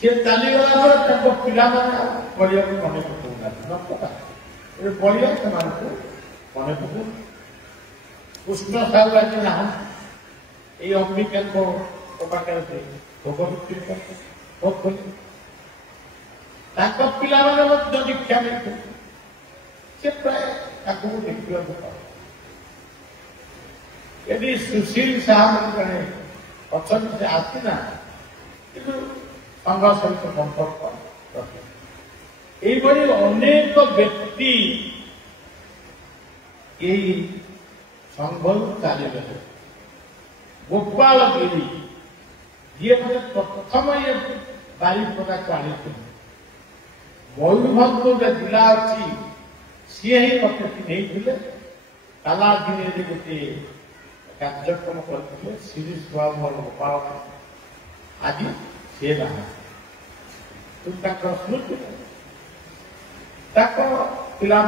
सी चलीगला पर पिला पढ़िया मन पकाऊना पढ़िया से मन पकाऊ कृष्ण साहू आज ना ये अंबिका पाखे भोग भोग पिला दीक्षा नहीं से प्राय देखा यदि सुशील साहब जड़े अच्छा से आसीना कि संघ सहित संपर्क रखे यही अनेक व्यक्ति यही संघ चली गए गोपाल गिरी ये प्रथम ये बारिपदा को आनी मयूरभ जिला अच्छी सी ही मत नहीं काला दिन गोटे कार्यक्रम करते शिरीष बाबू मोर गोपाल आज सी ना स्मृति पिला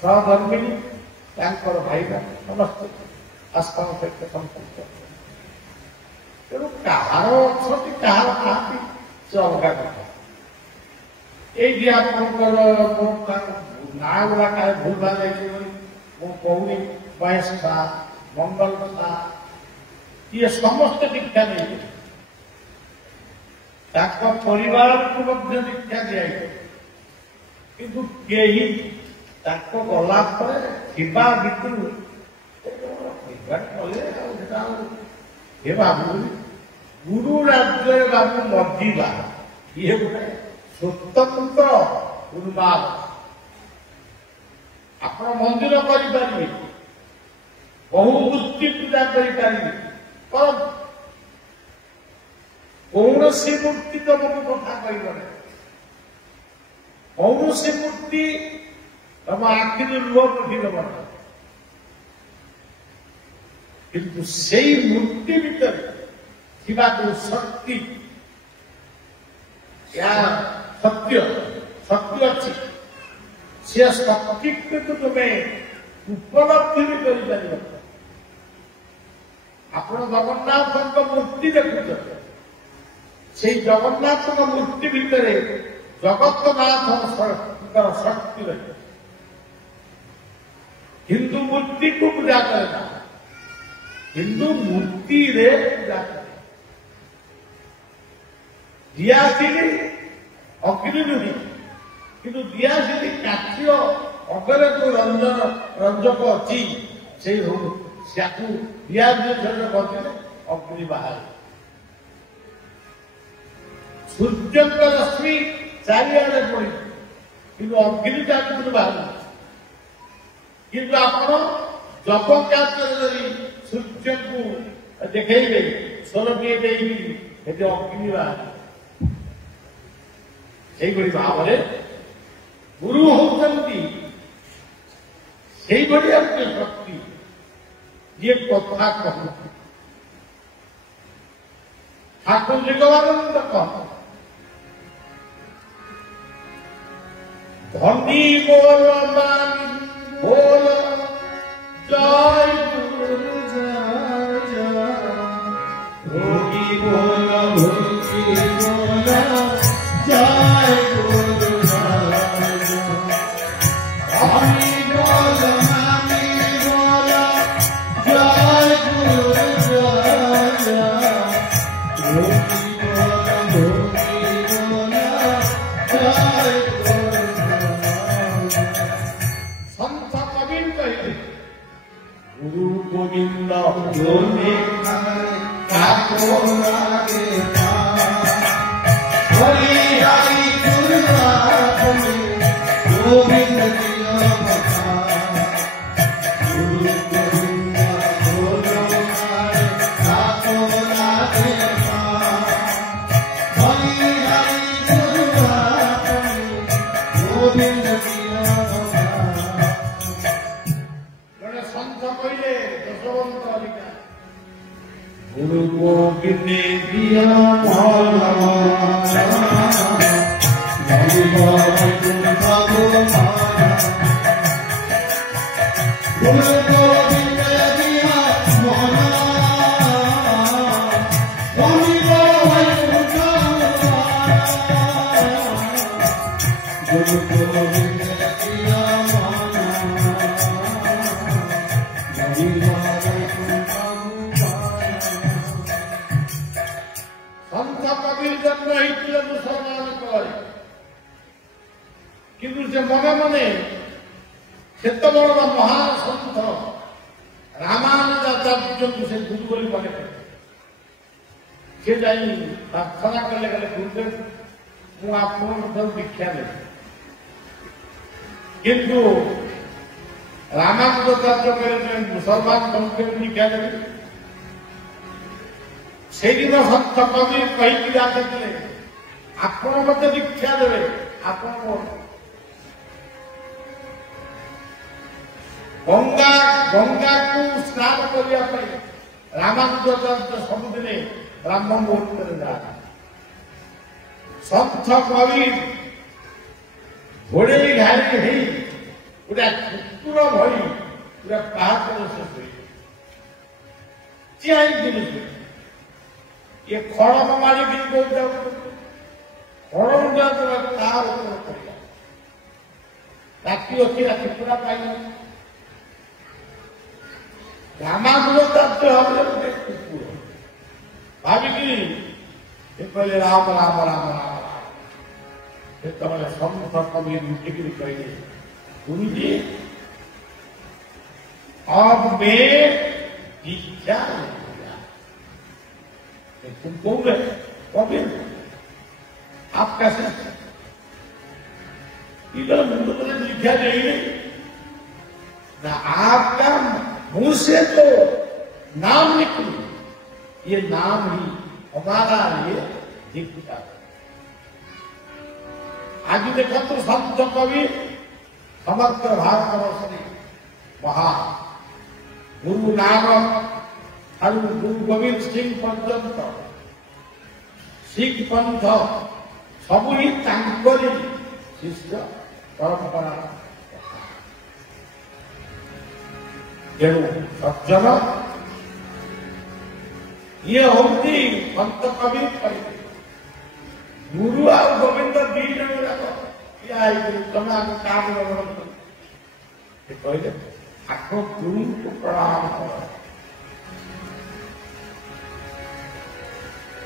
सहधर्मिणी भाई समस्त आस्था सहित संपर्क तेणु कहार अच्छी कहार कहां से अलग कथा ये आपंकर ना गुड़ा क्या भूल भाल कहूनी महेश खा मंगल खा ये समस्त दीक्षा नहीं परिवार को दीक्षा दिया किंतु कई गला भितर हे बाबू गुरु राज्य बाबू मर्जीवा ये गोटे स्वतंत्र उन्माद आप मंदिर करें बहुमूर्ति पूजा करें कौन सी मूर्ति तुमको कथा कह कौन सी मूर्ति तुम आखि लुह पिटिब किंतु से मूर्ति भीतर जो शक्ति या सत्य सत्य अच्छी से शक्ति को तुम्हें उपलब्धि भी कर आप जगन्नाथ मूर्ति देखुच से जगन्नाथ मूर्ति भितर जगतनाथ शक्ति रही हिंदू मूर्ति को पूजा करना हिंदू मूर्ति रे पूजा कर दियासिली अग्नि नुहे किंतु दियासिली काठी अगरे जो रंजन रंजक अच्छी से दिया करते अग्नि बाहर सूर्य रश्मि चारिआडे पड़ी कि अग्नि चार बाहर किंतु आप जप सूर्य को देखे स्वर्गे अग्नि बाहर से भाव गुरु होती शक्ति ये कथा कह ठाकुर लिंगानंद कह धनी बोल बोल जय गुरु जय भोगी बोल भोगी बोल जय गुरु हरि बोल हरि बोल जय गुरु जय भोगी बोल जय संत कबीर कहे गुरु गोविंद गोविंद गुरु गोविंद दिया गुरु ଜନ୍ମ ହେଇଥିଲେ ମୁସଲମାନ କରେ, କିନ୍ତୁ ସେ ମନେ ମନେ ସେତେବେଳେ ମହାନ ସନ୍ଥ ରାମାନୁଜାଚାର୍ଯ୍ୟଙ୍କୁ ସେ ଗୁରୁ ବୋଲି ମନେ କଲେ। ସେ ଯାଇ ପ୍ରାର୍ଥନା କଲେ, ଗଲେ ଗୁରୁଦେବ ମୁଁ ଆପଣଙ୍କ ଦୀକ୍ଷା ନେବି, କିନ୍ତୁ ରାମାନୁଜାଚାର୍ଯ୍ୟ କହିଲେ ମୁସଲମାନ ତମକୁ ଦୀକ୍ଷା ନେବି। ସେଇଦିନ ସନ୍ଥ କବି କହିକି ଆସିଥିଲେ ଆପଣ ମତେ ଦୀକ୍ଷା ଦେବେ, ଆପଣ ଗଙ୍ଗାକୁ ସ୍ନାନ କରିବା ପାଇଁ ରାମାନୁଜାଚାର୍ଯ୍ୟ ସବୁଦିନେ ବ୍ରାହ୍ମ ମୁହୂର୍ତ୍ତରେ ଯାଆନ୍ତି। ସନ୍ଥ କବି ଘୋଡେଇ ଘାରି ହେଇ ଗୋଟେ କୁକୁର ଭଳି ପୁରା ପାହାଚରେ ସେ ଶୋଇଲେ, ଚିଆଁଇକିରି ଇଏ ଖଡ଼କ ମାରିକି ଯାଉଛନ୍ତି, ଖଡ଼କ ତା ଉପରେ ପଡ଼ିଲା। ରାତି ଅଛି, ରାତି ପୁରା ପାଇଲା। ରାମାନୁଜାଚାର୍ଯ୍ୟ ଭାବିଲେ ଗୋଟେ କୁକୁର ଭାବିକି ସେ କହିଲେ ରାମ ରାମ ରାମ ରାମ ରାମ। ସେତେବେଳେ ସନ୍ଥ କବି ଉଠିକିରି କହିଲେ ଗୁରୁଜୀ अब मैं दीक्षा लूंगा। तुम कौन है? कभी आप कैसे इधर मुझे तो दीक्षा नहीं है ना, आपका मुंह से तो नाम निकले, ये नाम ही हमारा लिए दीक्षा। आज देखा तो संत कवि समग्र भारतवर्ष में महा गुरु नानक और गुरु गोविंद सिंह पर्यंत सिख पंथ सब ही तांकरी शिष्य परंपरा। तेणु सज्जन ये होती संत कवि गुरु और गोविंद दी जन तमें आगे काम कहले आप गुरु को प्रणाम कर।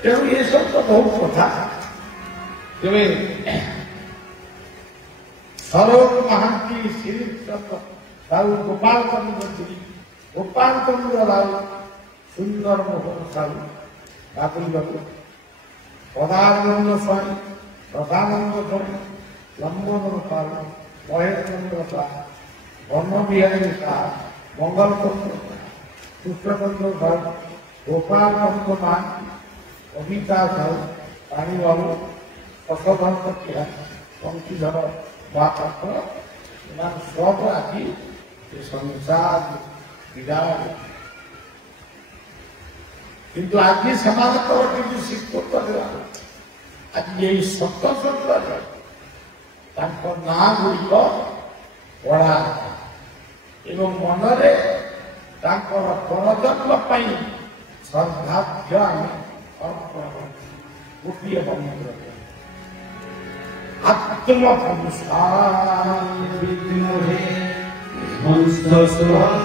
तेणु ये सब तो बहुत कथा तेरे सरोज महांती श्री राउ गोपाल चंद्र गिरी गोपाल चंद्र राउ सुंदर मोहन साहू बाबुल बाबू पदानंद स्वामी प्रधानंद स्वामी लंबोदर साहू महेश चंद्र साहू ब्रह्म बिहारी साहू मंगल चंद्र कृष्णचंद्र साहू गोपाल चंद्र मान कविता साहू पाणी बाबू शशधर पंखीधर बापात्र सब आदि संसार विराट किंतु आज सेमानकर किंतु स्वीकृत आज यही सप्तचंद्र ना गुड़िक पढ़ा एवं मनरे परजन्म श्रद्धाभ्य अर्पण गोटे मंत्र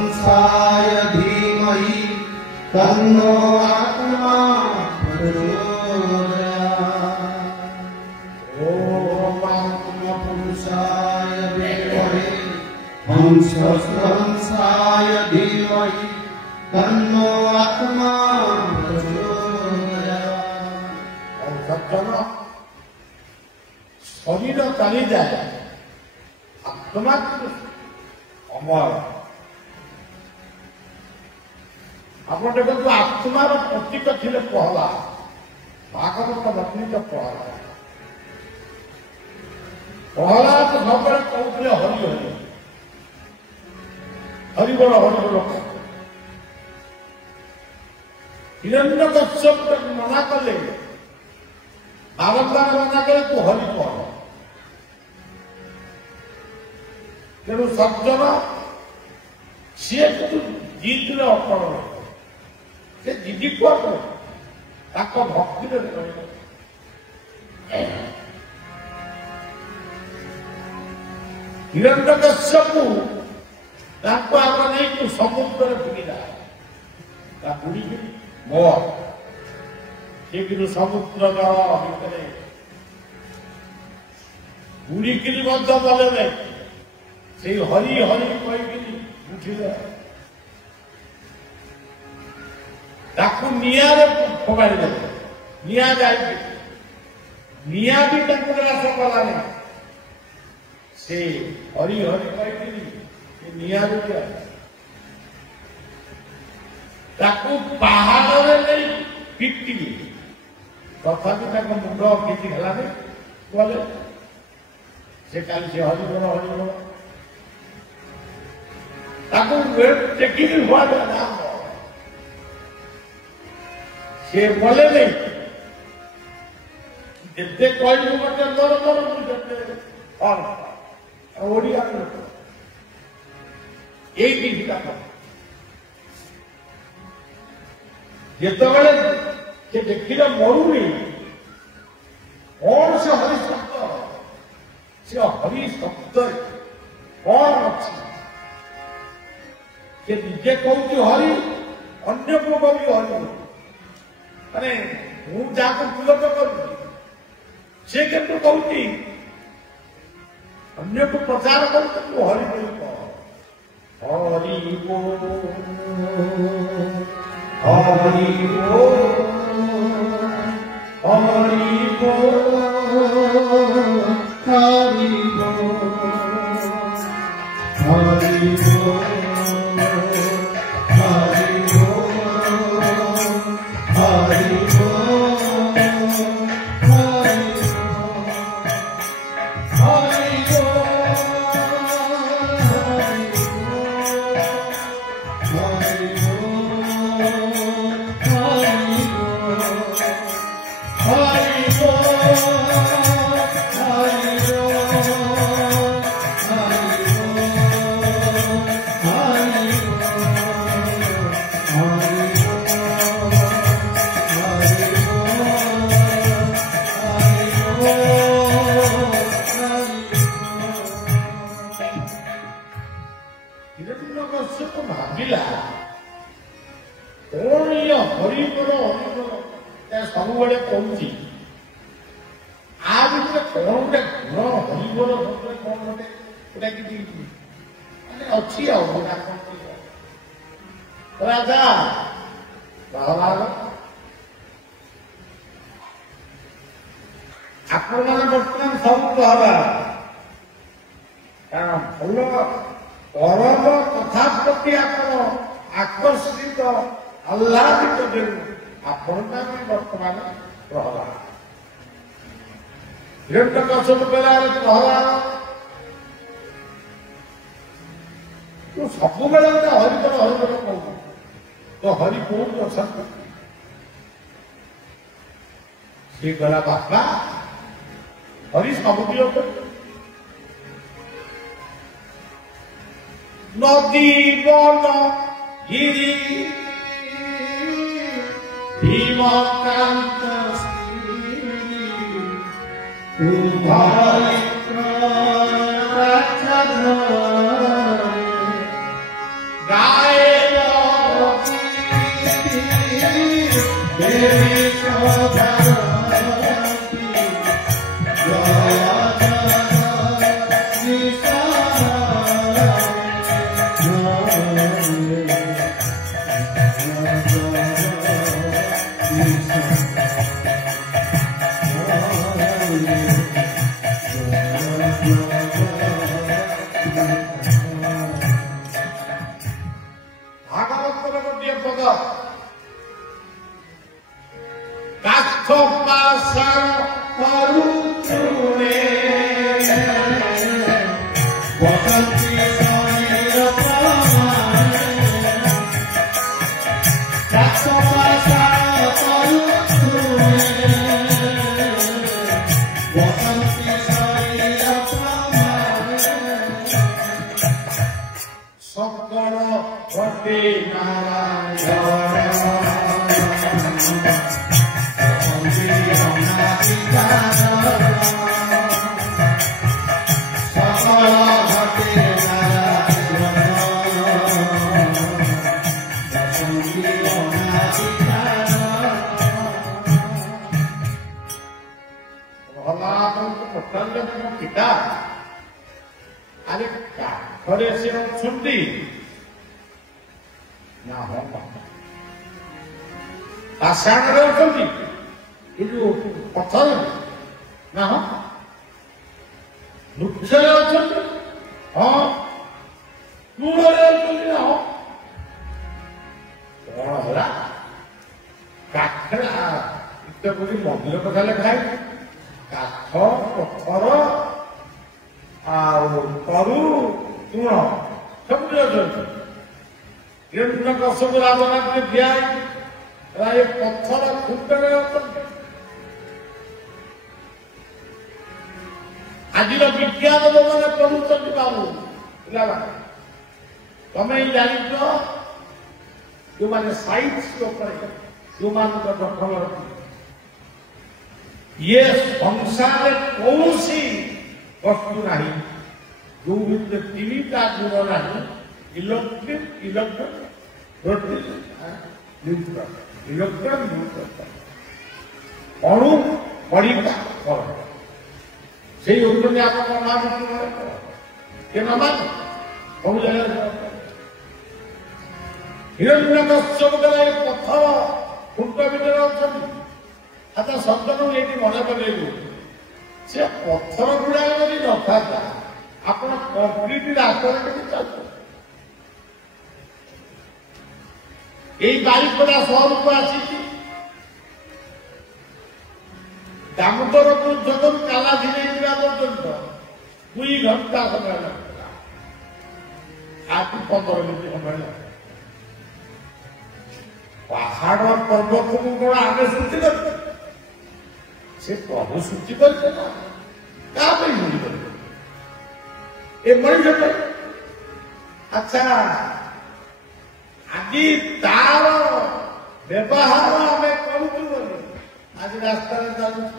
आत्मपुरुषाय धीमहि तन्नो आत्मा प्रचोदयात्। ओम आत्मपुरुषाय विद्महे हंसहंसाय धीमहि तन्नो आत्मा प्रचोदयात्। और सज्जन शरीर चली जाए आत्मा अमर। आप देखो आत्मार प्रतीक थे पहला भागवत वर्णित प्रहलाद सब कहते हरि हरि हरिबल हरिबल हिरण्यकश्यप मना कले बारंबार मना करे तू हरि कह। तेणु सज्जन सी जीत अर्पण से जिदी भक्ति हिरण्यकश्यप आम नहीं समुद्र फिंगिला बुड़ी मोह କିନ୍ତୁ ସମୁଦ୍ର ଜଳ ଭିତରେ ବୁଡ଼ିକିରି ମଧ୍ୟ ମଲେ ସେଇ ହରି ହରି କହିକିରି ଉଠିଲେ। ତାକୁ ନିଆଁରେ ଫୋପାଡ଼ି ଦେଲେ। ନିଆଁ ଯାଇକି ନିଆଁ ବି ତାକୁ ଗ୍ରାସ କଲାନି। ସେ ହରି ହରି କହିକିରି ନିଆଁରୁ ତାକୁ ପାହାଡ଼ରେ ନେଇ ପିଟିଲେ। ତଥାପି ତାଙ୍କ ମୁଣ୍ଡ କିଛି ହେଲାନି। ଗଲେ ସେ କାଲି ସେ ହରିବୋଲ ହରିବୋଲ ତାକୁ ଟେକିକି ହୁଆଦେଲା। ସେ ବୋଲେ ନେଇ ଯେତେ କହିବୁ ଗୋଟେ ଦର ଦର ଯେତେ ଓଡ଼ିଆ ଲୋକ ଏଇଠି ଯେତେବେଳେ ସେ ଦେଖିଲେ ମରୁନି କଣ ସେ ହରି ଶବ୍ଦ, ସେ ହରି ଶବ୍ଦରେ କଣ ଅଛି? ସେ ନିଜେ କହୁଛି ହରି, ଅନ୍ୟକୁ କହୁଛି ହରି। ମାନେ ମୁଁ ଯାହାକୁ ପୁଲକ କରୁଛି ସେ କିନ୍ତୁ କହୁଛି ଅନ୍ୟକୁ ପ୍ରଚାର କରୁଛି ତୁ ହରି ବୋଲି କହ। ହରି ବୋଲ ହରି ବୋଲ ହରି ବୋଲ ହରି ବୋଲ ହରି ବୋଲ ସବୁବେଳେ କହୁଛି ଆ ଭିତରେ କଣ ଗୋଟେ ଗୁଣ ହରିବୋଲ ଶବ୍ଦରେ କଣ ଗୋଟେ ଗୋଟେ କିଛି ମାନେ ଅଛି ଆଉ ରାଜା ପ୍ରହ୍ଲାଦ ଆପଣମାନେ ବର୍ତ୍ତମାନ ସବୁ ପ୍ରହ୍ଲାଦ କାରଣ ଭଲ ପରମ କଥା ପ୍ରତି ଆପଣ ଆକର୍ଷିତ ଆହ୍ଲାଦିତ ଦେଉ ଆପଣଙ୍କ ପାଇଁ ବର୍ତ୍ତମାନ ପ୍ରହ୍ଲାଦ। ହିରଣ୍ୟକଶ୍ୟପ କହିଲା ପ୍ରହ୍ଲାଦ ତୁ ସବୁବେଳେ ଗୋଟେ ହରିବୋଲ ହରିବୋଲ କହୁଛୁ, ତ ହରି କୋଉଠି ଅଛନ୍ତି? ସେ କହିଲା ବାପା ହରି ସବୁଠି ଅଛନ୍ତି। ନଦୀ ବନ ଗିରି ଭୀମକାନ୍ତ ଭାଗବତର ଗୋଟିଏ ପଦ କାଠ ପାଷାଣ କରୁଚୁରେ ବସନ୍ତି ଶରୀର କାଠ ପାଷାଣ କରୁଚୁରେ ବସନ୍ତି ଶରୀର সকল ঘটে ପଚାରିଲେ ମୋ ପିତା ଆରେ କାଠରେ ସେ ଅଛନ୍ତି ନା? ହଁ ପାଷାଣରେ ଅଛନ୍ତି ଏ ଯୋଉ ପଥରରେ ନା? ହଁ ବୃକ୍ଷରେ ଅଛନ୍ତି, ହଁ ତୃଣରେ ଅଛନ୍ତି ନା? ହଁ କଣ ହେଲା? କାଠରେ ଏତେ କୋଟି ମନ୍ଦିର କଥା ଲେଖା ହେଇଛି, କାଠ ପଥର ଆଉ ତରୁ ତୃଣ ସବୁଠି ଅଛନ୍ତି। ହିରଣ୍ୟ କଶ୍ୟପ ରାଜନାଥରେ ଠିଆ ହେଇଛି, ଏ ପଥର ଖୁଣ୍ଟରେ ଅଛନ୍ତି। ଆଜିର ବିଜ୍ଞାନ ଯୋଉମାନେ ପଢୁଛନ୍ତି ବାବୁ ପିଲାମାନେ, ତମେ ଜାଣିଛ ଯୋଉମାନେ ସାଇନ୍ସ ଉପରେ ଯୋଉମାନଙ୍କ ଦଖଲ ଇଏ ସଂସାରରେ କୌଣସି ବସ୍ତୁ ନାହିଁ ଯୋଉ ଭିତରେ ତିନିଟା ଗୁଣ ନାହିଁ, electric electron protein neutron, electron neutron, ଅଣୁ କଣିକା କଣ ସେଇ ହଉଛନ୍ତି ଆମ ମହାବିଷ୍ଣୁ କେ ନମାନ ସବୁ ଜାଗାରେ ହିରଣ୍ୟକଶ୍ୟପ ପଥର ଖୁଣ୍ଟ ଭିତରେ ଅଛନ୍ତି। ଆଚ୍ଛା ସନ୍ତନୁ ଏଇଠି ମନେ ପକେଇବୁ, ସେ ପଥର ଗୁଡାକ ଯଦି ନଥାନ୍ତା ଆପଣ କଂକ୍ରିଟ ରାସ୍ତାରେ କେମିତି ଚାଲୁଛନ୍ତି? ଏଇ ବାରିପଦା ସହରକୁ ଆସିଛି ଦାମୋଦରପୁର ଛକରୁ କାଲାଧିରେ ଯିବା ପର୍ଯ୍ୟନ୍ତ 2 ଘଣ୍ଟା ସମୟ ଲାଗିଥିଲା, ଆଜି 15 ମିନିଟ୍ ସମୟ ଲାଗେ। ପାହାଡ ପର୍ବତକୁ କଣ ଆମେ ସୃଷ୍ଟି କରିଛୁ? ସେ ପ୍ରଭୁ ସୃଷ୍ଟି କରିছে ନା କାହା ପାଇଁ ସୃଷ୍ଟି କରିছে? ଏ ମଣିଷ ପାଇଁ। ଆଚ୍ଛା ଆଜି ତାର ବ୍ୟବହାର ଆମେ କରୁଛୁ ବୋଲି ଆଜି ରାସ୍ତାରେ ଚାଲୁଛୁ।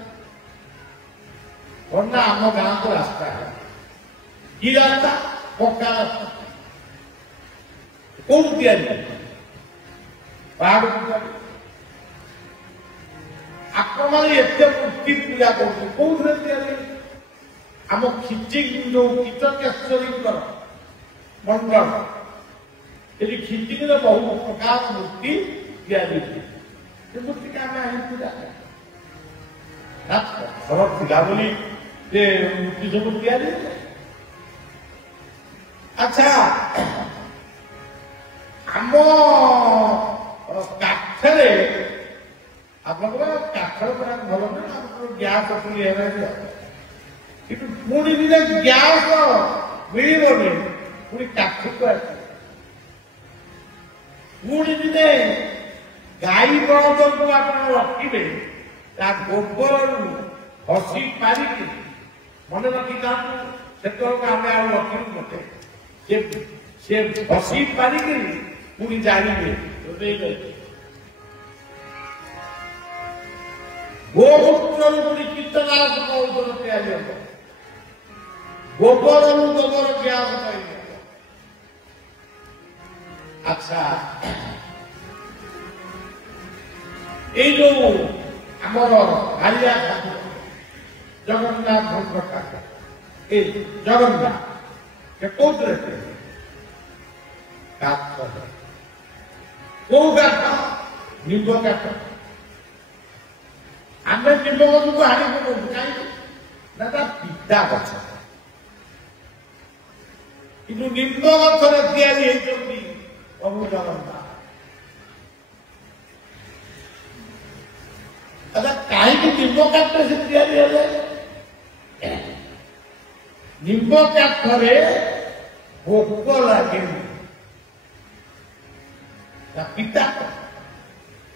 କଣ ନା ଆମ ଗାଁକୁ ରାସ୍ତା କି ରାସ୍ତା? ପକ୍କା ରାସ୍ତା। କୋଉଠି ତିଆରି? ପାହାଡକୁ ତିଆରି। ଆପଣମାନେ ଏତେ ମୂର୍ତ୍ତି ପୂଜା କରୁଛନ୍ତି, କୋଉଥିରେ ତିଆରି? ଆମ ଖିଚିଂ ଯୋଉ କୀଟକେଶ୍ୱରୀଙ୍କର ମଣ୍ଡଳ, ସେଠି ଖିଚିଙ୍ଗରେ ବହୁ ପ୍ରକାର ମୂର୍ତ୍ତି ତିଆରି ହୁଏ। ସେ ମୂର୍ତ୍ତିକି ଆମେ ଆଣି ପୂଜା ପଥର ଥିଲା ବୋଲି ସେ ମୂର୍ତ୍ତି ସବୁ ତିଆରି ହୁଏ। ଆଚ୍ଛା ଆମ କାଠରେ ଆପଣଙ୍କର କାଠର ପୁରା ଭଲ ନୁହେଁ, ଆପଣଙ୍କର ଗ୍ୟାସ୍ ଅସୁବିଧା ହେଲାଣି। କିନ୍ତୁ ପୁଣି ଦିନେ ଗ୍ୟାସ୍ ମିଳିବନି, ପୁଣି କାଠକୁ ଆସିବ। ପୁଣି ଦିନେ ଗାଈ ବଳଦକୁ ଆପଣ ରଖିବେ, ତା ଗୋବରରୁ ଘଷି ପାରିକି ମନେ ରଖିଥାନ୍ତୁ। ସେତେବେଳକୁ ଆମେ ଆଉ ରଖିବୁ ଗୋଟେ, ସେ ଘଷି ପାରିକି ପୁଣି ଜାଣିବେ ଗୋମୂତ୍ରରୁ ପୁଣି କୀଟନାଶକ ଔଷଧ ତିଆରି ହେବ, ଗୋବରରୁ ଗୋବର ଗ୍ୟାସ ତିଆରି ହେବ। ଆଚ୍ଛା ଏଇ ଯୋଉ ଆମର କାଳିଆ ଠାକୁର ଜଗନ୍ନାଥଙ୍କ ଠାକୁର, ଏ ଜଗନ୍ନାଥ ସେ କୋଉଥିରେ? କାଠ। କୋଉ କାଠ? ନିମ୍ବ କାଠ। ଆମେ ନିମ୍ବ ଗଛକୁ ହାଣି ପକଉଛୁ କାହିଁକି ନା ତା ପିତା ଗଛ, କିନ୍ତୁ ନିମ୍ବ ଗଛରେ ତିଆରି ହେଇଛନ୍ତି ପ୍ରଭୁ ଜଗନ୍ନାଥ। କାହିଁକି ନିମ୍ବ କାଠରେ ସେ ତିଆରି ହେଲେ? ନିମ୍ବ କାଠରେ ଭୋକ ଲାଗେନି, ତା ପିତା।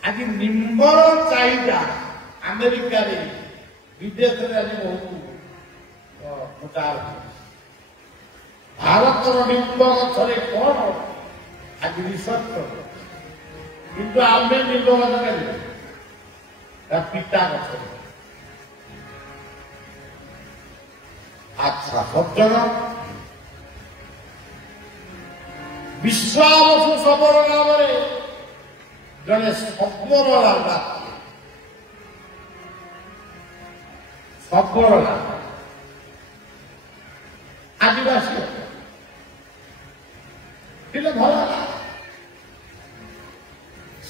ଆଜି ନିମ୍ବର ଚାହିଦା ଆମେରିକାରେ ବିଦେଶରେ ଆଜି ବହୁତ ପ୍ରଚାର। ଭାରତର ନିମ୍ବ ଗଛରେ କଣ ଆଜି ରିସର୍ଚ୍ଚ କର, କିନ୍ତୁ ଆମେ ନିମ୍ବ ଗଛ କାଢ଼ିବୁ ତା ପିତା ଗଛ। ଆଚ୍ଛା ସଜ୍ଜନ, ବିଶ୍ୱାବସୁ ଶବର ନାମରେ ଜଣେ ଶବର ରାଜା, ଶବର ରାଜା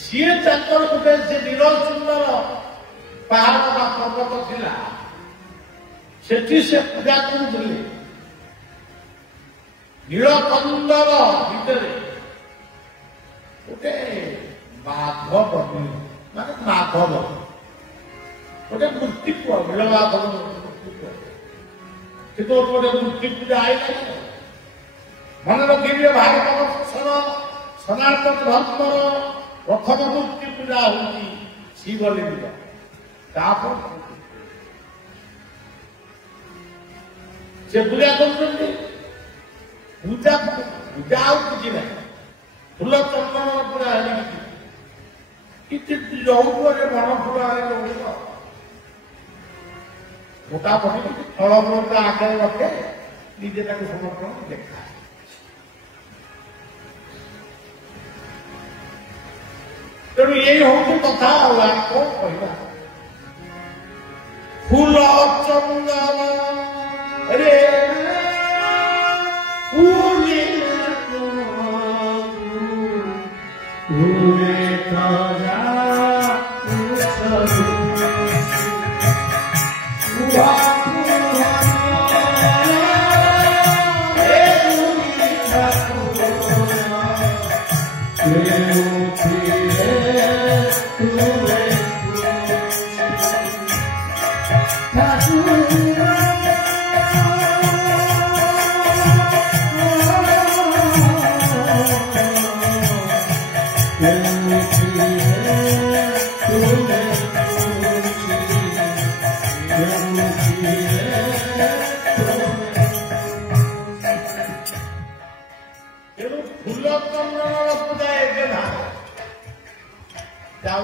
ସିଏ ତାଙ୍କର ଗୋଟେ ସେ ନୀଳ ସୁନ୍ଦର ପାହାଡ଼ ବା ପର୍ବତ ଥିଲା, ସେଠି ସେ ପୂଜା କରୁଥିଲେ। ନୀଳକନ୍ଦର ଭିତରେ ଗୋଟେ ମାଧବ ମାନେ ମାଧବ ଗୋଟେ ମୂର୍ତ୍ତି କୁହ, ନୀଳମାଧବ ମୂର୍ତ୍ତି କୁହ, କିନ୍ତୁ ଗୋଟେ ମୂର୍ତ୍ତି ପୂଜା ଆଇଲା। ମନେ ରଖିବେ, ଭାରତ ବର୍ଷର ସନାତନ ଧର୍ମର ପ୍ରଥମ ମୂର୍ତ୍ତି ପୂଜା ହଉଛି ଶିବଲିଙ୍ଗ। ତାପରେ ସେ ପୂଜା କରୁଛନ୍ତି। ପୂଜା ପୂଜା ଆଉ କିଛି ନାହିଁ, ଫୁଲ ଚନ୍ଦନର ପୂଜା ହେଲେ କିଛି ରହୁଥିବ, ଯେ ବଣ ଫୁଲ ହେଲେ ରହୁଥିବ। ମୋଟାମୋଟି କିଛି ଫଳମୂଳ ତା ଆଗରେ ରଖେ, ନିଜେ ତାକୁ ସମର୍ପଣ ଦେଖାଏ। ତେଣୁ ଏଇ ହଉଛି କଥା। ଆଉ କଣ କହିବା? ଫୁଲ ଚନ୍ଦନ ରେ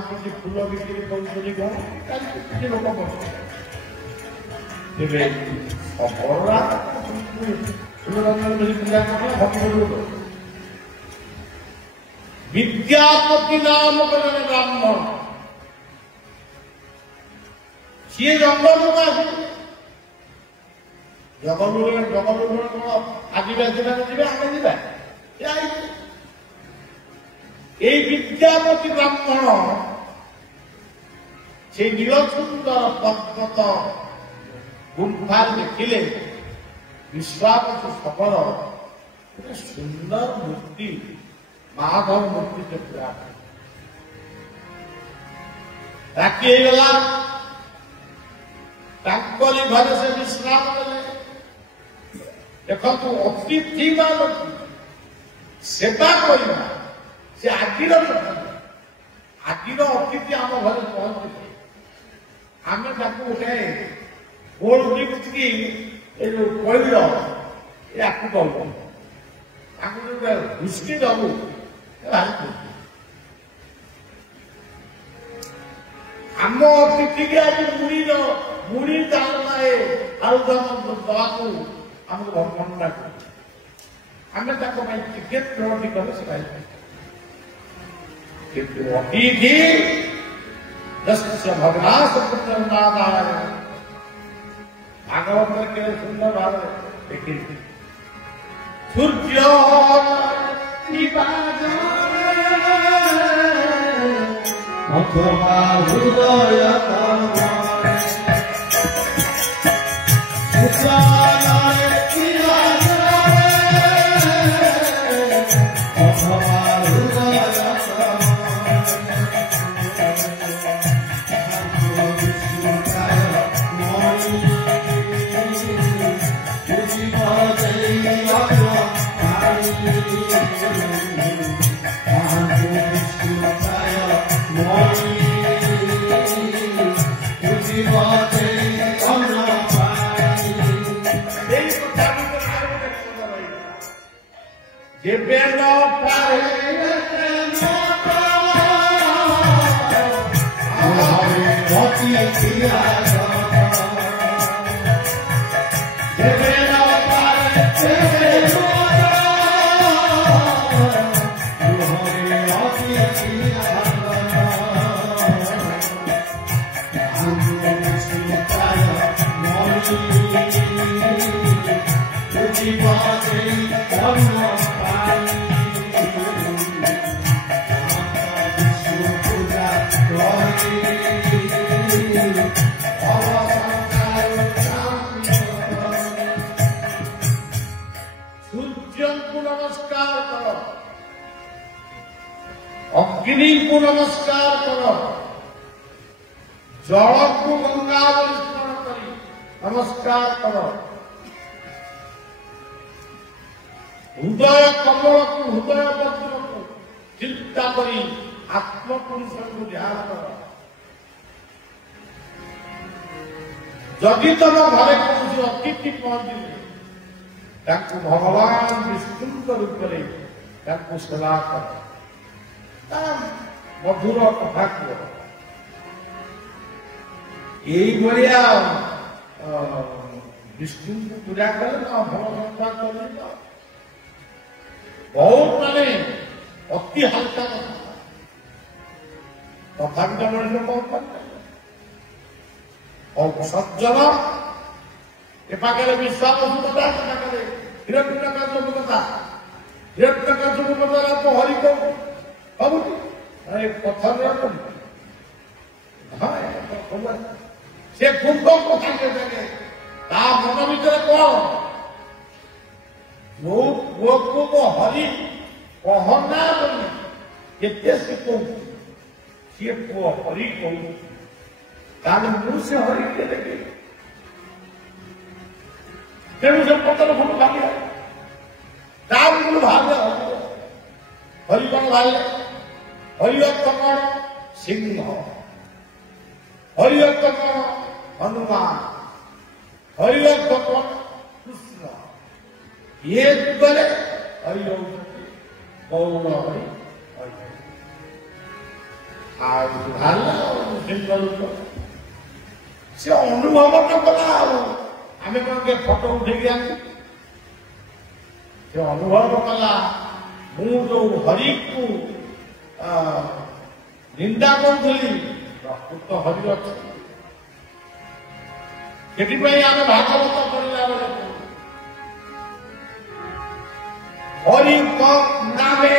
କିଛି ଫୁଲ ବିକ୍ରି କରୁଛନ୍ତି କଣ, କିଛି ଲୋକ ତେବେ ଅପରା ପୂଜା କଲେ ବିଦ୍ୟାପତି ନାମକ ଜଣେ ବ୍ରାହ୍ମଣ, ସିଏ ଜଙ୍ଗଲକୁ ଆସିଲେ। ଜଙ୍ଗଲକୁ କଣ ଆଦିବାସୀ ମାନେ ଯିବେ, ଆମେ ଯିବା? এই বিদ্যাপতি ব্রাহ্মণ সেই নীলসুন্দর পর্বত গুম্ফা দেখিলে বিশ্বাবসু সকল ଗୋଟେ ସୁନ୍ଦର ମୂର୍ତ୍ତି, ମାଧବ ମୂର୍ତ୍ତି ଦେଖିଲା। ରାତି ହେଇଗଲା, ତାଙ୍କରି ଘରେ ସେ ବିଶ୍ରାମ କଲେ। ଦେଖନ୍ତୁ, ଅତିଥି ମାନଙ୍କୁ ସେବା କରିବା ସେ ଆଜିର ଅତିଥି ଆମ ଘରେ ପହଞ୍ଚିଲେ, ଆମେ ତାକୁ ଗୋଟେ ଗୋଳ ଦେଇକି ଏ ଯୋଉ କହିଲ ୟାକୁ ଦବୁ, ତାକୁ ଗୋଟେ ଘୁଷ୍ଟି ଦବୁ, ଆମ ଅତିଥିକି ଆଜି ମୁଢି ଡାଲମା ଆଳୁଦମ ଦବାକୁ ଆମକୁ ମନା କରୁ। ଆମେ ତାଙ୍କ ପାଇଁ ଟିକେଟ ପ୍ରଣତି କଲେ ସେ ପାଇବେ। କିନ୍ତୁ ଅତିଥି ଯସ୍ୟ ଭଗ୍ନାଶ ପୁତ୍ରନାଦାୟ ଭାଗବତରେ କେତେ ସୁନ୍ଦର ଭାବରେ ଦେଖିଛି। ସୂର୍ଯ୍ୟ ଅଥବା ହୃଦୟ ଯେବେ ନ ପାରେ अग्नि को नमस्कार करो, जल को गंगा स्मरण करी नमस्कार करो, हृदय कमल को हृदय पत्र को चिंता करी आत्मपुरुष को ध्यान करो। जदि तुम घरे कौन अतिथि पहुंचे भगवान विष्णु रूप में सेवा कर, मधुर कथा कह, यही विष्णु को पूजा करें ना भल संस्था करें बहुत माने अति हल्का कथा तथा मनुष्य कौन करते और सज्जन ए पाखे विश्वास कथा हिरण्यकथा हिरण्यकथा तो हरि को सब पत्थर से कुंभ कथा के मन भर कौन जो पुओ को हरि कहना बोले से कहूँ सी पुओ हरि कहूँ मुझ से हरि के लगे तेणु से पतन फुल भाग भाग हरि कौन भाग हरिअर्थ कौन सिंह, हरिअर्थ कौन हनुमान, हरिअर्थ कौन कृष्ण, ये गले हरि गौर हरि से अनुभव न कला आम कौन के फोटो उठे से अनुभव कला मु जो हरि को निंदा करी प्रकृत हरि अच्छे आम भागवत करला बेले हरि नामे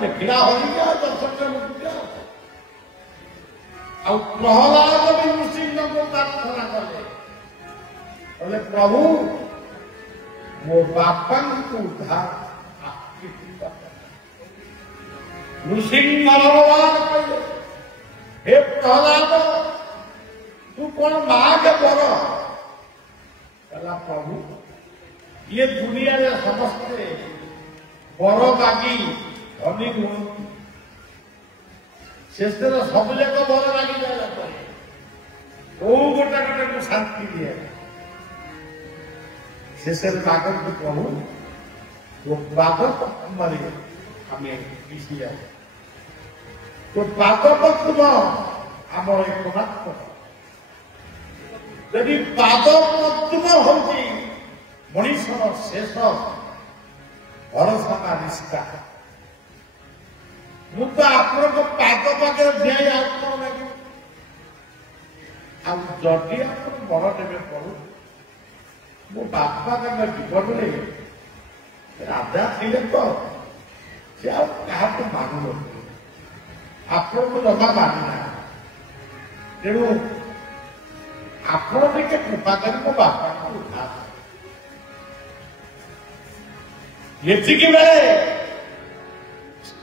देखा हरिका दर्शन प्रहलाद भी नृसिंह को प्रार्थना कले प्रभु मो बापा को उद्धार नृसिंह भगवान कहले हे प्रहलाद तू कौन मां के बर कहला प्रभु ये दुनिया रे समस्ते बर मागी धनी नुह शेष सब जाक बर लगी जाए गोटे गोटे को शांति दिए शेष मागत प्रभु वो बागत हमारे हमें पीछे जाए तो बागत तुम आम एकमात्र यदि पादपद्म होती मनीषर शेष भरोसा का निष्ठा मु तो आप पाद पाखे दिए कौन लगे आदि आप बड़ टे पड़ू मो बापा का जीवन में राजा थे तो सी क्या मानु आपको जमा मानिना तेणु आपड़ टे कृपा कर मो बापा को उठा ये बेले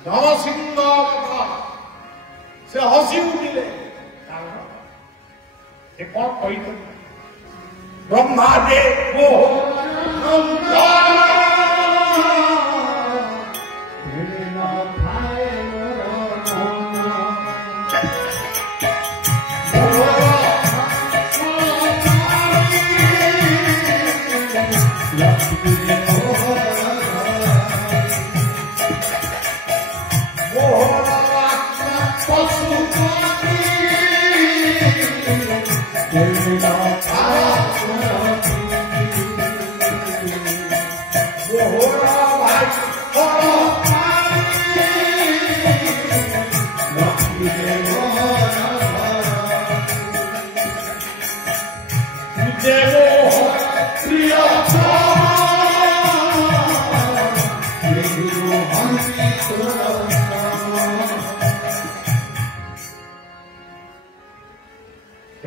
नरसिंह से हसी उठिले कौन कही ବ୍ରହ୍ମାଦେବ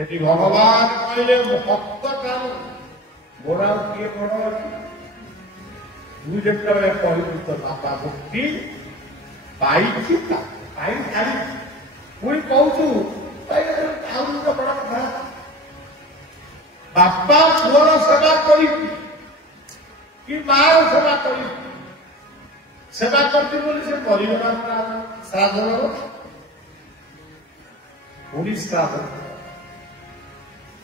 ସେଠି ଭଗବାନ କହିଲେ ଭକ୍ତ କାରଣ ମୋର ଆଉ କିଏ ବଡ ଅଛି ତୁ ଯେତେବେଳେ କହିବୁ ତ ବାପା ମୁକ୍ତି ପାଇଛି ପାଇ ଚାଲିଛି ପୁଣି କହୁଛୁ ଆଉ ବଡ କଥା ବାପା ପୁଅର ସେବା କରିଛି କି ମାର ସେବା କରିଛି ସେବା କରିଛି ବୋଲି ସେ ପରିବାର ଶ୍ରାଦ୍ଧ ପୁଣି ଶ୍ରାଦ୍ଧ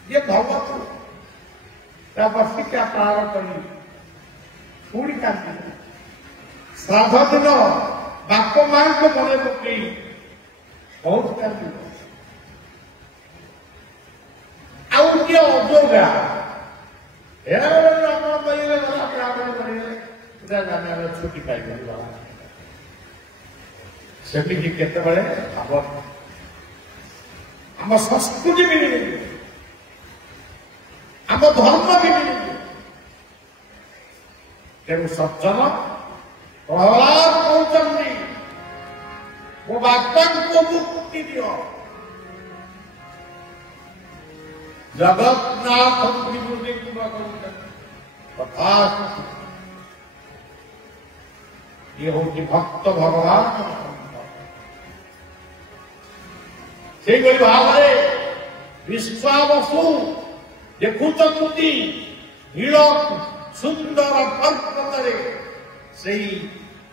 ये भगवत त्या वर्षिका प्रार करी पुणी कांदी श्राद्ध दिन बाप मां को मन पकई बहुत कांदी आउ किए अजोगा छुट्टी पाई सेमिति केतबेले आम संस्कृति मिली आम धर्म भी तेणु सज्जन प्रहलाद कहते मो बापा को मुक्ति दियो जगन्नाथ तथा ये हूँ भक्त भगवान से भाव विश्वावसु देखुंती नील सुंदर पर्वत से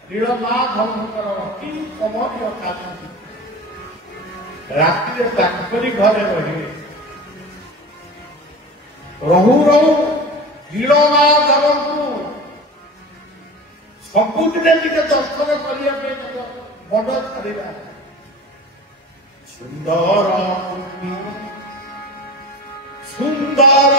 नीलमाधवंकर कि कमनीय कार्य राति घरे रही रहु रहु नीलमाधव को सबुदिन टे दर्शन करने बड़ छाड़ा सुंदर सुंदर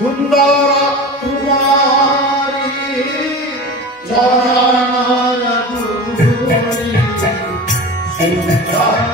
सुंदर तुम्हारी चरण धूलि सुंदर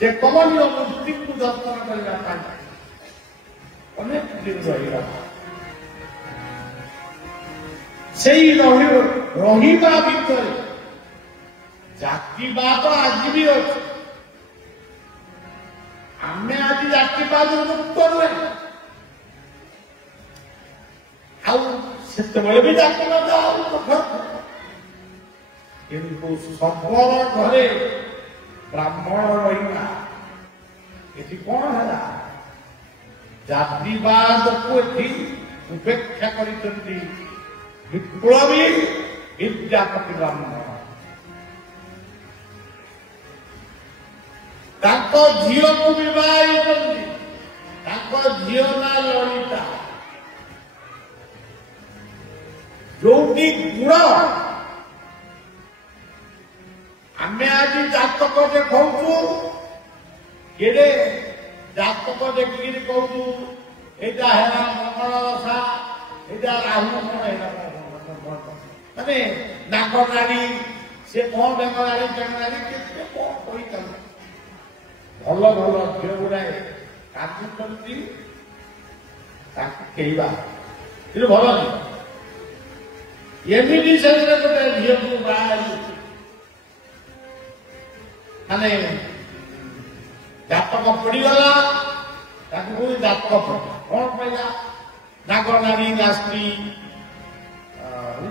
से कमनीय मूर्ति को दर्शन करने अनेक दिन रहा से रहा भितर जातिवाद आज भी अच्छे आम आज जातिवाद मुक्त नुहे आते भी जातिवाद किंतु सबल घरे ब्राह्मण रहा ये कौन है जातिवाद को उपेक्षा कर विप्लवी विद्यापति ब्राह्मण झील को बह झील ना ललिता जो गुण आमे आज जातक देखु ये जातक देखिक कहू यहाँ है मंगल दशा यहाँ राहु माने नाक नाड़ी से कौन बेंग नाड़ी बेंग नाड़ी के कौन कही भल भल झील गुड़ाए काटुंट भल नहीं एमती से गोटे झील को माने जातक पड़गला जातक पड़ा कौन पाइला नाग नाड़ी नास्ती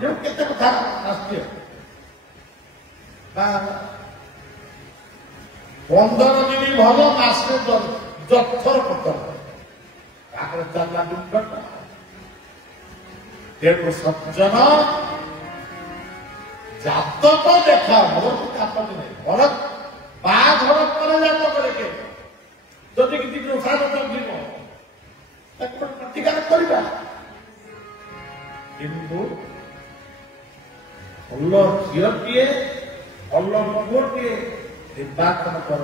केते कथा नास्ती 15 दिन भल मासे जथर पतर चलला दुर्घटना तेणु सज्जन जातक देखा मोर जातक नहीं भरत बाघर पर जातक देखे जदि किसी दोषार चलिव प्रतिकार करवा किंतु भल झीलटीए भल पुओटीए निर्वाचन कर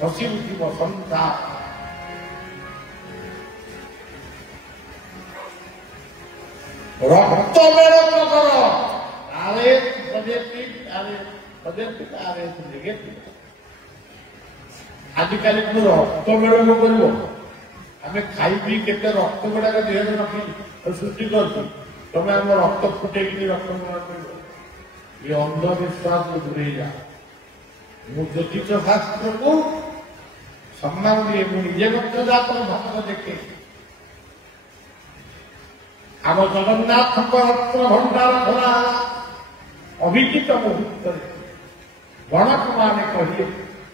हसी उठिब संसार रक्त मेल कर आरे पॉजिटिव आरे पॉजिटिव आरे नेगेटिव आजिकल रक्त मेल कर आम खाई पी के रक्त गुड़ाक देह रखी सृष्टि कर तुम आम रक्त फुटे रक्त मेल कर ये अंधविश्वास को दूरे जा मु ज्योतिष शास्त्र को सम्मान दिए मुझे जात भक्त देखे आम जगन्नाथ रत्न भंडार खोला अभिजित मुहूर्त गणक माने कहे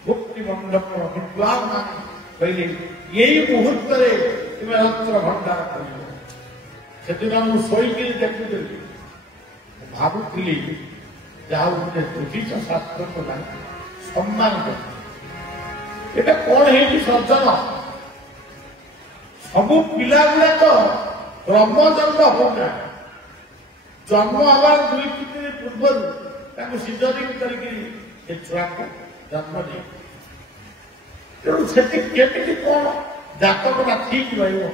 मुक्ति मंडप विद्वान माने कहले यही मुहूर्त तुम्हें रत्न भंडार कर शोक देखुदी भावुली जहाँ गोटे ज्योतिष शास्त्र को सम्मान कर कौन है सज्जन सबू पिला गुड़ाक ब्रह्मजन्म होगा जन्म हबार 2 दिन पूर्व सीजरिंग करके छुआ को जन्म दे तेणु से कौन जातकटा ठीक रहा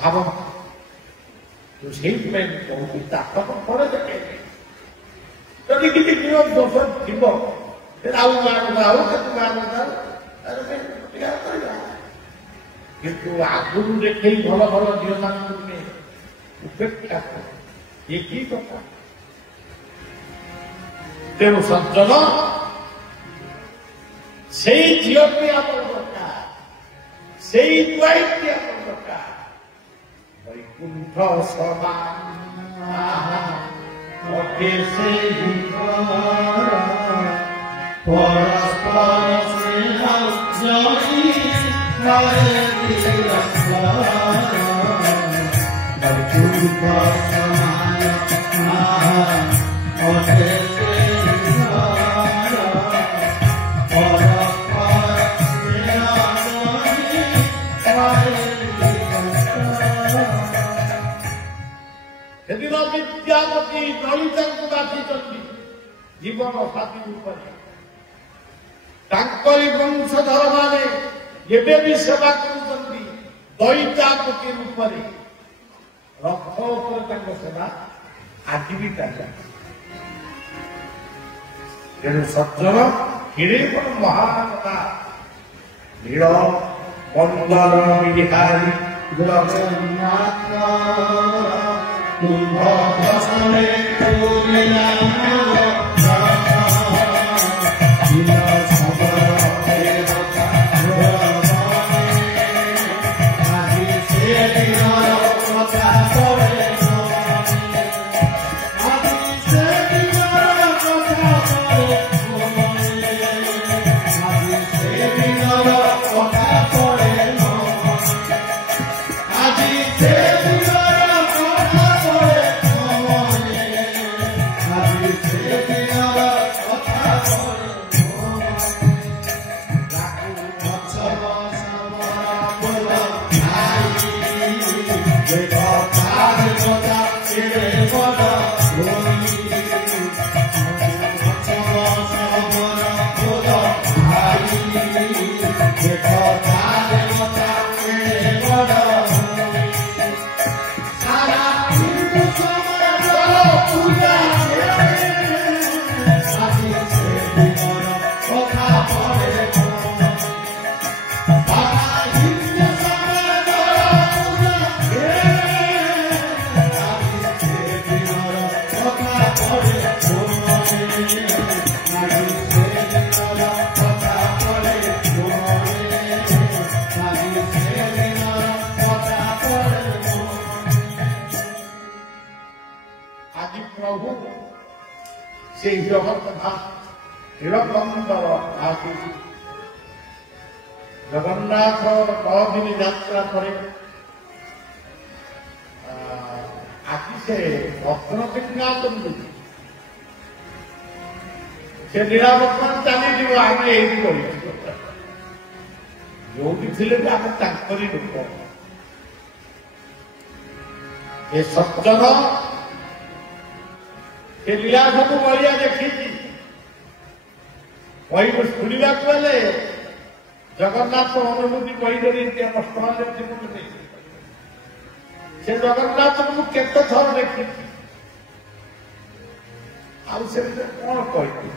भाव तो से कहूँ जातक पर देखे जदि किसी दोष थी किंतु आगुरी देखे भल भल झील मान उपेक्षा ये की कथा तेणु सज्जन से झीलटी आप दरकार से द्वैती आप दरकार वैकुंठ समान से परस्पर विद्यापति ललिता को बाछी जीवन साथी रूप वंशधर माने एबे भी सेवा करुचंती दैत्यापति रूप रथ उपर सेवा आज भी तेणु सज्जन किड़े महानता नील बंदर बिहारी जगन्नाथ আজি প্রভু সেই জগন্নাথ নিরবন্দর আসি জগন্নাথ 9 দিন যাত্রা করে আଜି সে ভক্তর সিংহাসন সে নিরাবর্তন চালিয়ে আমি এইটি করি ଯୋଉଠି ଥିଲେ ବି ଆମେ ତାଙ୍କରି ଲୋକ ଏ ସଜ୍ଜନ ଏ ଲୀଳା ସବୁ ବଳିଆ ଦେଖିଛି କହିବ ଶୁଣିବାକୁ ହେଲେ ଜଗନ୍ନାଥ ଅନୁଭୂତି କହିଦେଲି ଆମ ସ୍ଥଳରେ ଜୀବନ ନେଇ ସେ ଜଗନ୍ନାଥଙ୍କୁ ମୁଁ କେତେ ଥର ଦେଖିଛି ଆଉ ସେ କଣ କହିବି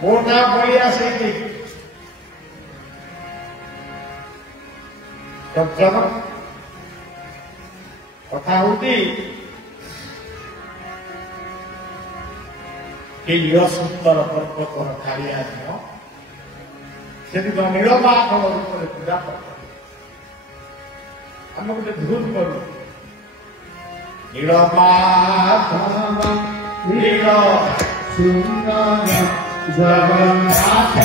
ମୋ ନାଁ ବଳିଆ ସେଇଠି ସଜ୍ଜନ କଥା ହଉଛି এই সুন্দর পর্বতর কাଳିଆ ଝିଅ ସେଠି ନୀଳମାଧବ ରୂପରେ ପୂଜା କରୁଛନ୍ତି ଆମେ ଗୋଟେ ଧୂନ କରୁ ନୀଳମାଧବ ନୀଳ ସୁନ୍ଦର ଜଗନ୍ନାଥ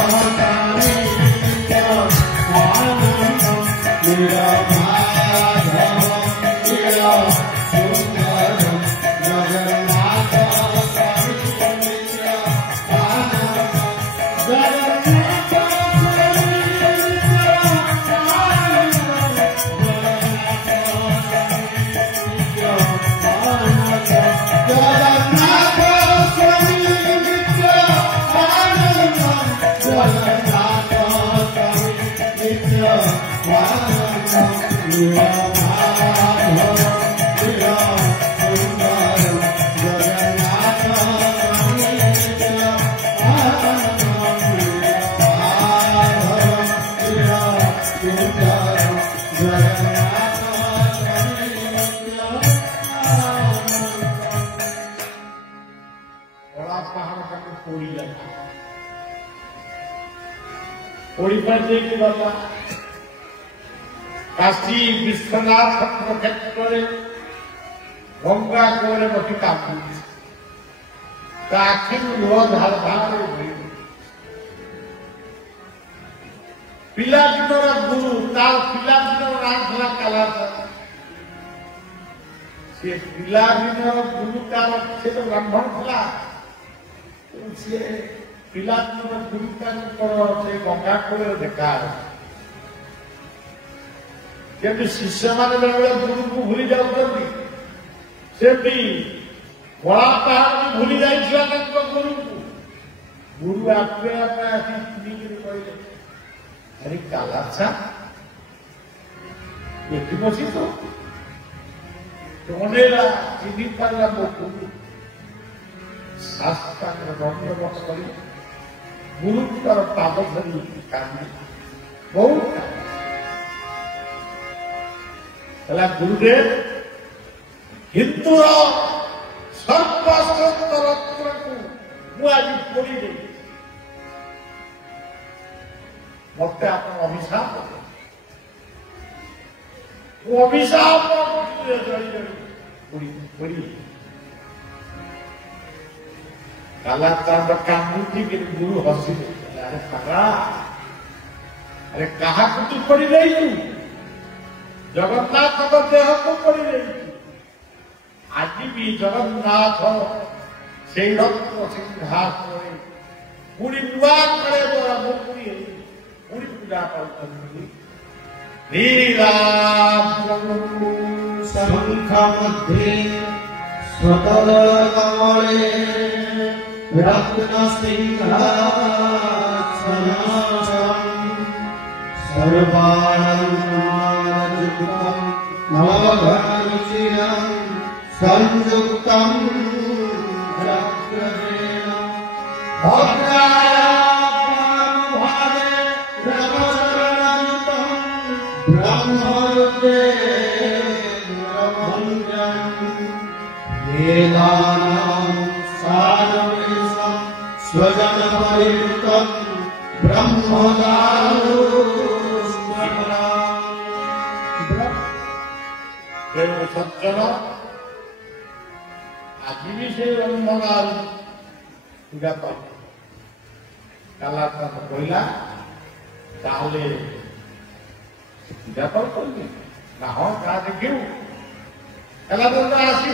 काशी विश्वनाथ क्षेत्र में गंगा कोरे बटी काफी आखिर लुह धार धार पिला दिनर गुरु तार पिला दिनर नाम था काला से पिला दिनर गुरु तार से तो ब्राह्मण था से पिला दिनर गुरु तार से गंगा कोरे देखा केमती शिष्य मैंने बेले गुरु को भूली जाऊँगी सेमती बड़ा पहाड़ को भूली जाइए गुरु को गुरु आपे आपे आसी कहले अरे काला ये बसी तो अनेला चिन्ह पारा मो गुरु शास्त्रांग दंडवत कर गुरु तार पाद धरी कांदी बहुत गुरुदेव हिंदूर सर्वश्रेष्ठ रत्न को मुझे खोली दे मत आप अभिशाप अभिशाप काला चांद कांदी गुरु हसी अरे काला अरे कहा तू पड़ी रही तू जगन्नाथ देह को पड़ी रही आज भी जगन्नाथ से रत्न सिंहासन पुरी नुआ कड़े द्वारा मूर्ति पुरी पूजा कर शंख मध्ये स्वतर कमले रत्न सिंहासनम् सर्वालङ्कारयुक्तं नवघनरुचिरं संयुक्तं चक्रवेण भद्रायाभागे ब्रह्मचरणयुतं ब्रह्मरुद्रेन्द्रभञ्जम् वेदानां सारमेशं स्वजनपरिवृतं ब्रह्मदानम् सज्जन आज भी से ब्रह्मदान पूजा कर कहला कहला पूजा कर ना हाँ क्या देखियो कहला बोलता आसी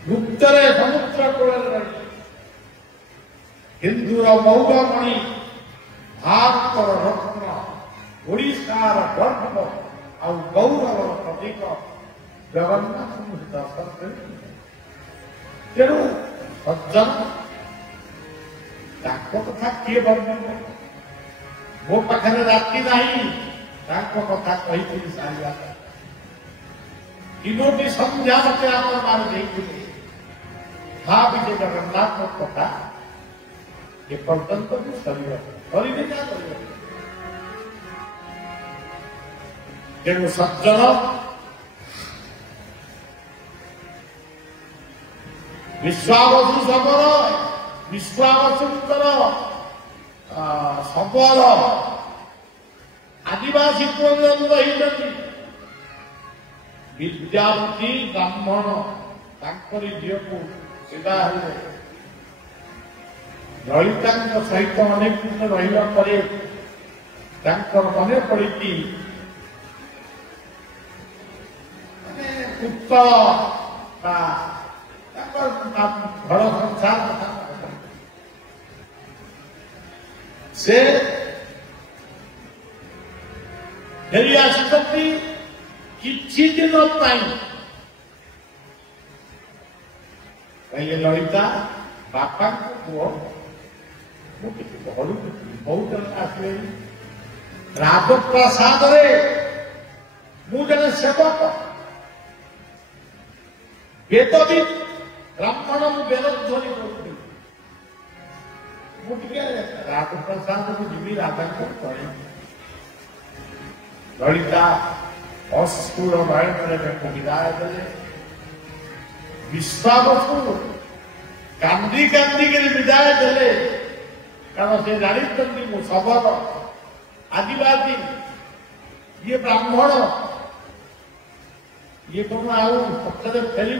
गुप्तरे समुद्र कूल हिंदूर मौगमणि भारतर रत्न ओडिशार गर्व ଆଉ ଗୌରବର ପ୍ରତୀକ ଜଗନ୍ନାଥଙ୍କୁ ଦର୍ଶନ କରି ତେଣୁ ସଜ୍ଜନ ତାଙ୍କ କଥା କିଏ ବର୍ଣ୍ଣନ କରିବ ମୋ ପାଖରେ ରାତି ନାହିଁ ତାଙ୍କ କଥା କହିଥିଲି ସାରିବା ତିନୋଟି ସନ୍ଧ୍ୟା ମତେ ଆପଣମାନେ ଦେଇଥିଲେ ଭାବିଲେ ଜଗନ୍ନାଥଙ୍କ କଥା ଏପର୍ଯ୍ୟନ୍ତ ବି ସରିବ କରିବେ ନା କରିବ ତେଣୁ ସଜ୍ଜନ ବିଶ୍ୱାବସୁ ଶବର ବିଶ୍ୱାବସୁଙ୍କର ଶବର ଆଦିବାସୀ ପୁଅମାନେ ରହିଛନ୍ତି ବିଦ୍ୟାବତୀ ବ୍ରାହ୍ମଣ ତାଙ୍କରି ଝିଅକୁ ବିବାହ ହେଲେ ଲଳିତାଙ୍କ ସହିତ ଅନେକ ଦିନ ରହିବା ପରେ ତାଙ୍କର ମନେ ପଡ଼ିଛି ଉତ୍ତର ଘର ସଂସାର ସେ ଫେରି ଆସିଛନ୍ତି କିଛି ଦିନ ପାଇଁ କହିଲେ ଲଳିତା ବାପାଙ୍କ ପୁଅ ମୁଁ କିଛି ଘରକୁ ବହୁତ ଜଣ ଆସିଲେ ରାଜପ୍ରାସାଦରେ ମୁଁ ଜଣେ ସେବକ ବେଦବିତ୍ ବ୍ରାହ୍ମଣ ମୁଁ ବେଦଧ୍ୱନି କରୁଥିଲି ମୁଁ ଟିକେ ରାଜପ୍ରାସାଦକୁ ଯିବି ରାଜାଙ୍କ କରେ ଲଳିତା ଅସ୍ଫୁର ନୟନରେ ତାଙ୍କୁ ବିଦାୟ ଦେଲେ ବିଶ୍ୱାବସୁ କାନ୍ଦି କାନ୍ଦିକିରି ବିଦାୟ ଦେଲେ କାରଣ ସେ ଜାଣିଛନ୍ତି ମୁଁ ଶବର ଆଦିବାସୀ ଇଏ ବ୍ରାହ୍ମଣ ये कौन आउ सत्य फेर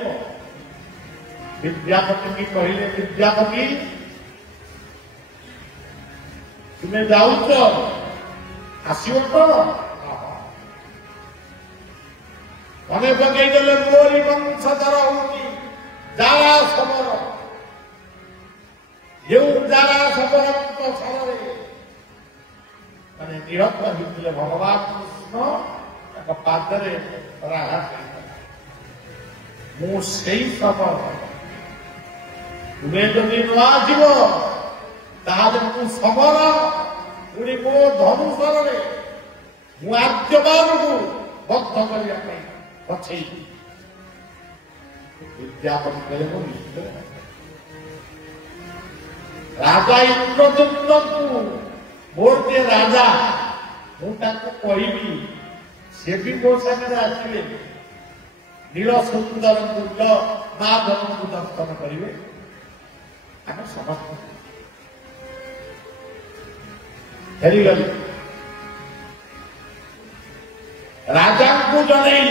विद्यापति की कहले विद्यापति तुम्हें जाऊच आसब तो मन पकईदे मोरी वंशधर होती जारा समर जो जारा समर सर मैंने निहत होते भगवान कृष्ण पादरे मु से समय तुम्हें जदि न आसब ताहले मु समर पुणी मो धनुषर मु आर्यमान को बद्ध करने पछे विद्यापति कहे मो निश्चय राजा इंद्रदुम्न को मोर जे राजा मुझे कहबी से भी मो सागर आसवे नील सुंदर दुर्ग माधव को दर्शन करेंगे आम समस्त फेरीगली राजा को जनई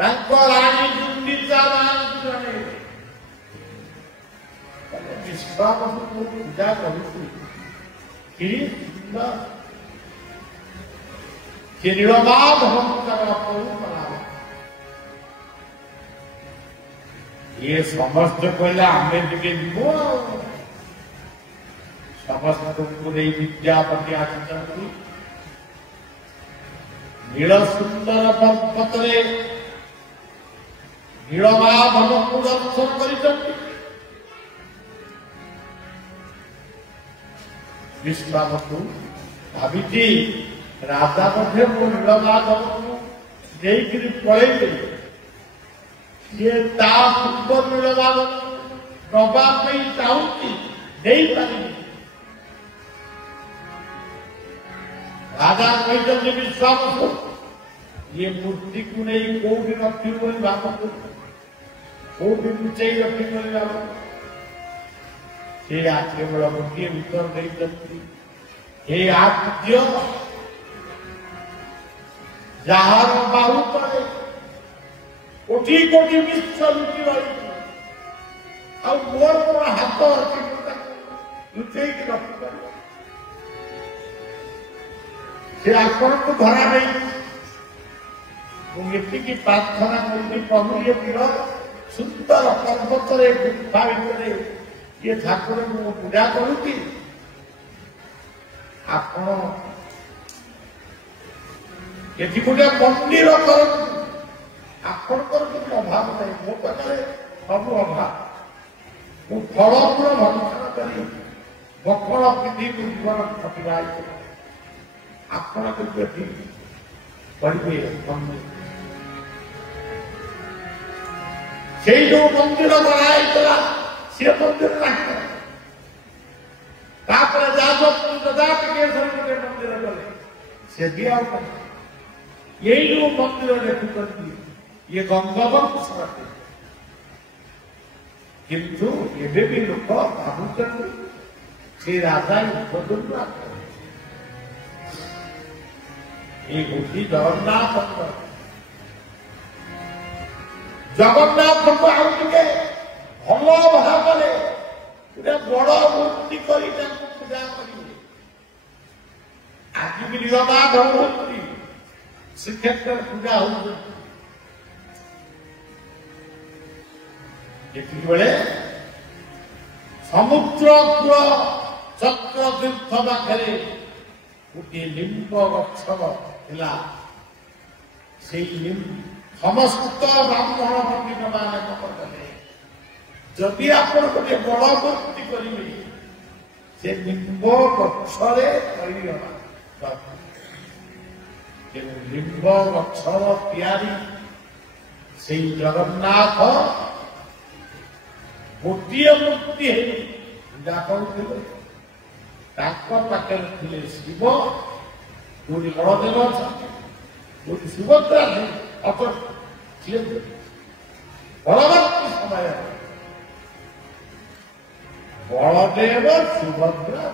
रानी गुंडीचा मान जनई विश्वाबसु को पूजा करुछु कि नीलमाधव ये समस्त कहले आमे टिके जीवो ସମସ୍ତଙ୍କୁ ନେଇ ବିଦ୍ୟାପତି ଆସିଛନ୍ତି। ନୀଳ ସୁନ୍ଦର ପର୍ବତରେ ନୀଳମାଧବଙ୍କୁ ଦର୍ଶନ କରିଛନ୍ତି। ବିଶ୍ୱାବସୁ ଭାବିଛି ରାଜା ମଧ୍ୟ ମୋ ନୀଳମାଧବଙ୍କୁ ନେଇକିରି ପଳେଇଲେ, ସିଏ ତା ପୂର୍ବ ନୀଳମାଧବଙ୍କୁ ଦବା ପାଇଁ ଚାହୁଁଛି, ଦେଇପାରିନି। ରାଜା କହିଛନ୍ତି ବିଶ୍ୱାବସୁ ଇଏ ମୂର୍ତ୍ତିକୁ ନେଇ କୋଉଠି ରଖିବୁ ବୋଲି ଭାବନ୍ତୁ, କୋଉଠି ଲୁଚେଇ ରଖିବୁ ବୋଲି ଭାବନ୍ତୁ। ସେ କେବଳ ଗୋଟିଏ ଉତ୍ତର ଦେଇଛନ୍ତି, ହେ ଆଦ୍ୟ ଯାହାର ବାହୁ ତଳେ କୋଟି କୋଟି ବିଶ୍ୱ ଲୁଚି ରହିଛି, ଆଉ ମୋର ହାତ ଅଛି ମୁଁ ତାକୁ ଲୁଚେଇକି ରଖିପାରିବି। ସେ ଆପଣଙ୍କୁ ଧରା ଦେଇଛି। ମୁଁ ଏତିକି ପ୍ରାର୍ଥନା କରୁଛି, ପ୍ରଭୁ ଏ ବୀର ସୁନ୍ଦର ପର୍ବତରେ ଗୁମ୍ଫା ଭିତରେ ଇଏ ଠାକୁରଙ୍କୁ ମୁଁ ପୂଜା କରୁଛି, ଆପଣ ଏଠି ଗୋଟେ ମନ୍ଦିର କରନ୍ତୁ। ଆପଣଙ୍କର କିଛି ଅଭାବ ନାହିଁ, ମୋ ପାଖରେ ସବୁ ଅଭାବ। ମୁଁ ଫଳମୂଳ ଭକ୍ଷଣ କରି ବକଳ ପିନ୍ଧି ମୁଁ ଜୀବନ ଅତିବାହିତ, ଆପଣ କିନ୍ତୁ ଏଠି କରିବେ ମନ୍ଦିର। ସେଇ ଯୋଉ ମନ୍ଦିର କରାଯାଇଥିଲା ସେ ମନ୍ଦିର ନାହିଁ। ତାପରେ ଯାଜପୁର ଗୋଟେ ମନ୍ଦିର କଲେ, ସେ ବି ଆଉ ଏଇ ଯୋଉ ମନ୍ଦିର ଦେଖୁଛନ୍ତି ଇଏ ଗଙ୍ଗବଂଶ। କିନ୍ତୁ ଏବେ ବି ଲୋକ ଭାବୁଛନ୍ତି ସେ ରାଜା ଉଦ୍ବୋଧନ এই হচ্ছে ଜଗନ୍ନାଥଙ୍କ। ଜଗନ୍ନାଥଙ୍କୁ ଆଉ ଟିକେ ଭଲ ଭାବରେ ଗୋଟେ ବଡ ମୂର୍ତ୍ତି କରି ତାଙ୍କୁ ପୂଜା କରିବେ। ଆଜି ବି ନୀଳମାଧବ ମୂର୍ତ୍ତି ଶ୍ରୀକ୍ଷେତ୍ରରେ ପୂଜା ହଉଛନ୍ତି। ଯେତିକିବେଳେ ସମୁଦ୍ର କୂଳ ଚକ୍ରତୀର୍ଥ ପାଖରେ ଗୋଟିଏ ଲିମ୍ବ ଗଛ ଥିଲା, ସେଇ ସମସ୍ତ ବ୍ରାହ୍ମଣ ପଣ୍ଡିତମାନେ କଲେ ଯଦି ଆପଣ ଗୋଟିଏ ବଡ ମୂର୍ତ୍ତି କରିବେ ସେ ଲିମ୍ବ ଗଛରେ କରିହେବା। ଲିମ୍ବ ଗଛର ତିଆରି ସେଇ ଜଗନ୍ନାଥ ଗୋଟିଏ ମୂର୍ତ୍ତି ପୂଜା କରୁଥିଲେ। ତାଙ୍କ ପାଖରେ ଥିଲେ ଶିବ, କୋଉଠି ବଳଦେବ ଅଛନ୍ତି, କୋଉଠି ସୁଭଦ୍ରା ଥିଲେ। ପରବର୍ତ୍ତୀ ସମୟରେ ବଳଦେବ ସୁଭଦ୍ରା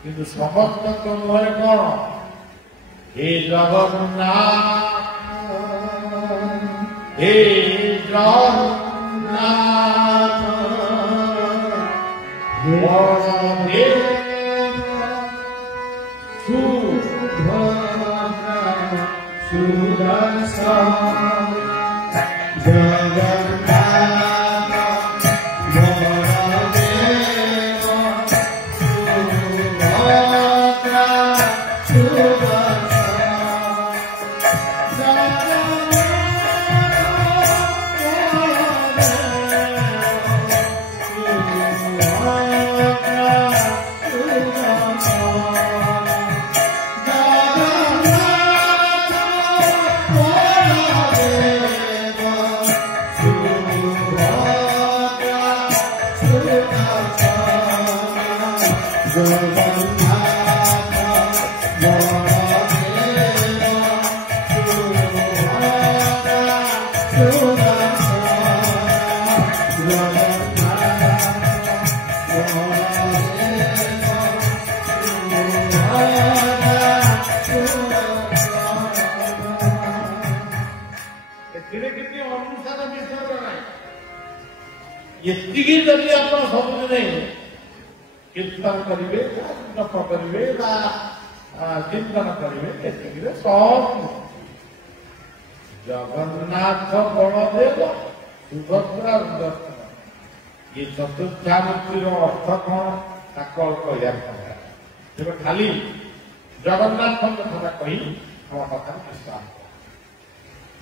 କିନ୍ତୁ ସମସ୍ତଙ୍କ ମୁହଁରେ କଣ, ହେ ଜଗନ୍ନାଥ, ହେ ଜଗନ୍ନାଥ ବଳଦେବ ସୁଭଦ୍ରା ସୁଦର୍ଶନ ଜଗନ୍ନାଥ ବଳଦେବ ସୁଭଦ୍ରା ଏତିକି ଯଦି ଆପଣ ସବୁଦିନେ କୀର୍ତ୍ତନ କରିବେ, ଜପ କରିବେ ବା ଚିନ୍ତନ କରିବେ, ଏତିକିରେ ସବୁ ଜଗନ୍ନାଥ ବଳଦେବ ସୁଭଦ୍ରା ସୁଦର୍ଶନ ये चतुर्थामूर्तिर अर्थ कौन ताको कहला तेरे खाली जगन्नाथ कथा कही हम कथा विश्वास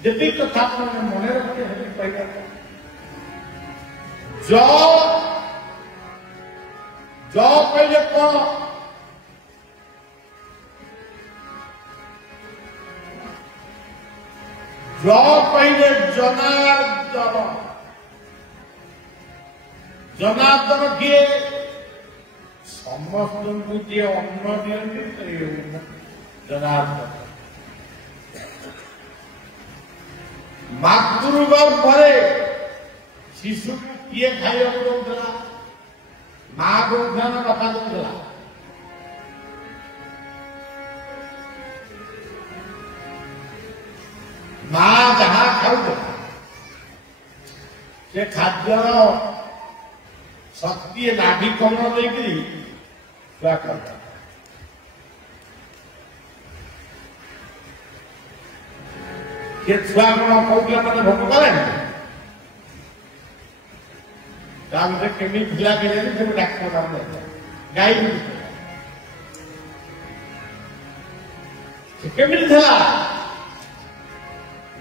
जी कथा मन रखे कहला ज कहले कौन ज कहले जनार्दन जनार्दन किए समस्त को जी अन्न दिखती जनार्दन मातृगर्भरे शिशु किए खाइबा दौला माँ दौला ना बापा दौला माँ जहाँ खाऊ से खाद्य शक्ति नाभि कमल देकरी छुआ करता छुआ कौन कहला मैंने भोग कले केमी भिला के डाक्तर गाई केमी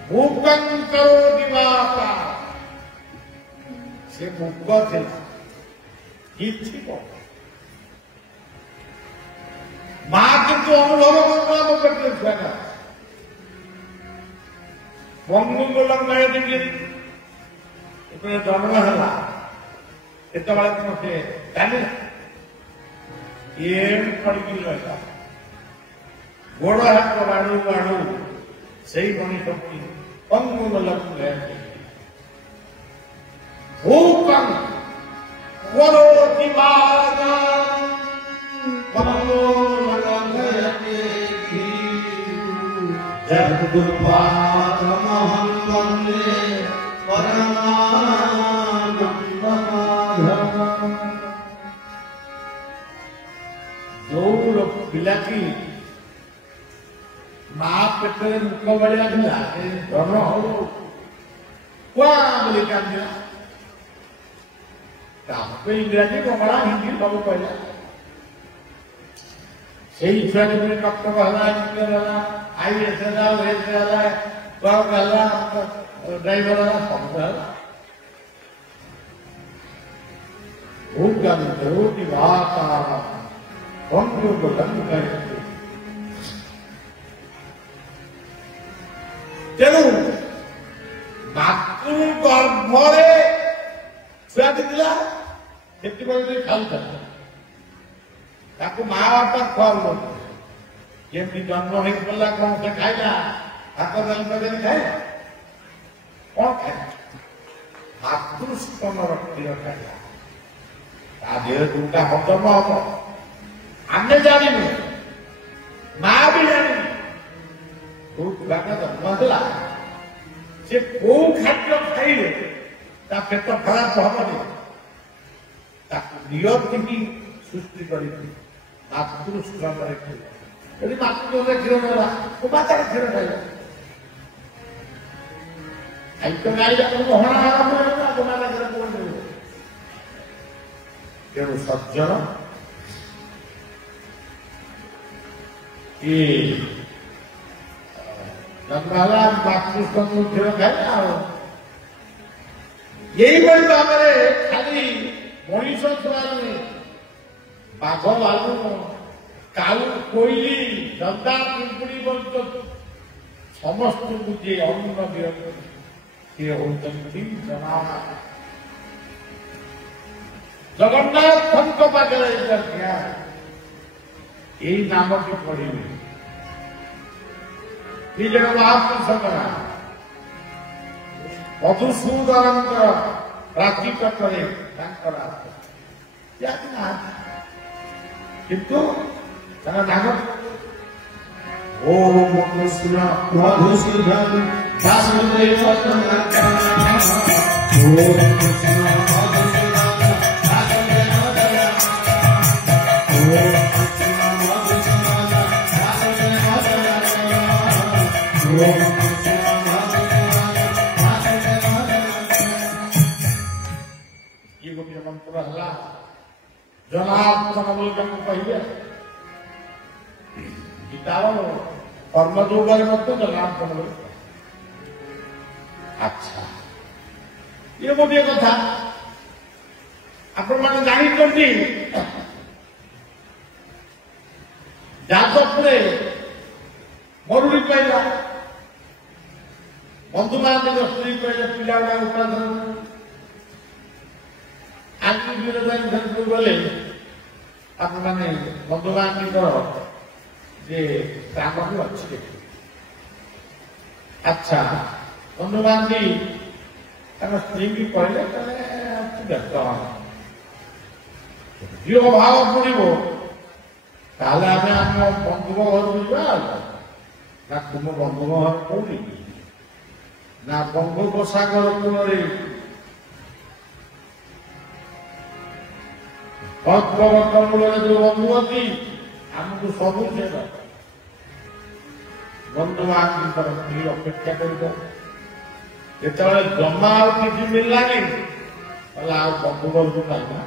मुकं करोति माता से मुक थिला माँ किंतु अनुभव करते छुआ मंगुलम देखिए जन्म है केतवे तुम से जाने पड़ी रहा गोड़ हाथ बाड़ू बाड़ू से मनीष पंगुलम भूकं करोति जगदुपादमहं वन्दे परमानन्दमाधवम् जो पिलाटी माँ पेटे मुख बढ़िया था धन हो बोली कांदिला इंग्राजी बंगला हिंदी सब कहला से छुआ डॉक्टर है इंजीनियर है आईएएस है वेस है क्लर्क है ड्राइवर है सब है भूकं करोति माता पंगुलम करते तेणु मातृगर्भरे छुआ दिला खाऊता माँ बापा खुआऊ केमती जन्म हो गला कौन से खाइला हाथ दाल दिन खाए कौन खाए मातृस्तन क्षीर खाइला देह जोटा हजम हम आम जानू माँ भी जानू जो पिलाटा जन्म है से कौ खाद्य खाइले पेट खराब हबनी नियति की सृष्टि कर मातृस्तन यदि मातृ क्षीर ना तो मातार क्षीर खाइला तो गाई तेणु सज्जन जन्मला मातृस्तन क्षीर खाइला यही भाव में खाली मनीष छुआ नुहे बाघ भालू काऊ कोईली दंदा पिंपुड़ी समस्त को जी अन्न दिखते सी होती जगन्नाथ पाखे यही नाम की पढ़े ये जगह महापुरुष मधुसूदन राति कटरे किंतु नाम ओम कृष्ण मधुसूदन वासुदेव ओम कृष्ण मधुसूदन वासुदेव ମନ୍ତ୍ର ହେଲା ଜନାର୍ଦ୍ଦନ ବୋଲି ତାଙ୍କୁ କହିବେ। ଗୀତାର କର୍ମଯୋଗରେ ମଧ୍ୟ ଜନାର୍ଦ୍ଦନ ବୋଲି କହେ। ଆଚ୍ଛା, ଇଏ ଗୋଟିଏ କଥା। ଆପଣମାନେ ଜାଣିଛନ୍ତି ଯାଦବରେ ମରୁଡ଼ି ପାଇଲା, ବନ୍ଧୁବାନ୍ଧବ ସ୍ତ୍ରୀ କହିଲେ ପିଲା ଗୁଡ଼ା ଉପାଧାନ ଆଜି ବିରୋଧ ଗଲେ ଆପଣମାନେ ବନ୍ଧୁବାନ୍ଧବଙ୍କର ଯେ ଗ୍ରାମକୁ ଅଛି ଦେଖିବେ। ଆଚ୍ଛା, ବନ୍ଧୁବାନ୍ଧବ ତାଙ୍କ ସ୍ତ୍ରୀକି କହିଲେ ବ୍ୟସ୍ତ ଝିଅ ଅଭାବ ପଡ଼ିବ ତାହେଲେ ଆମେ ଆମ ବନ୍ଧୁଙ୍କ ଘରକୁ ଯିବା। ନା ତୁମ ବନ୍ଧୁଙ୍କ ଘର କୋଉଠି? ନା ବଙ୍ଗୋପସାଗର କୂଳରେ ପର୍ବତ ମୂଳରେ ଯୋଉ ବନ୍ଧୁ ଅଛି ଆମକୁ ସବୁ ସେ ବନ୍ଧୁବାନ୍ଧବଙ୍କର ସ୍ତ୍ରୀ ଅପେକ୍ଷା କରିବ। ଯେତେବେଳେ ଜମା ଆଉ କିଛି ମିଳିଲାନି ତାହେଲେ ଆଉ ବନ୍ଧୁ ଘରକୁ ପାଇଲା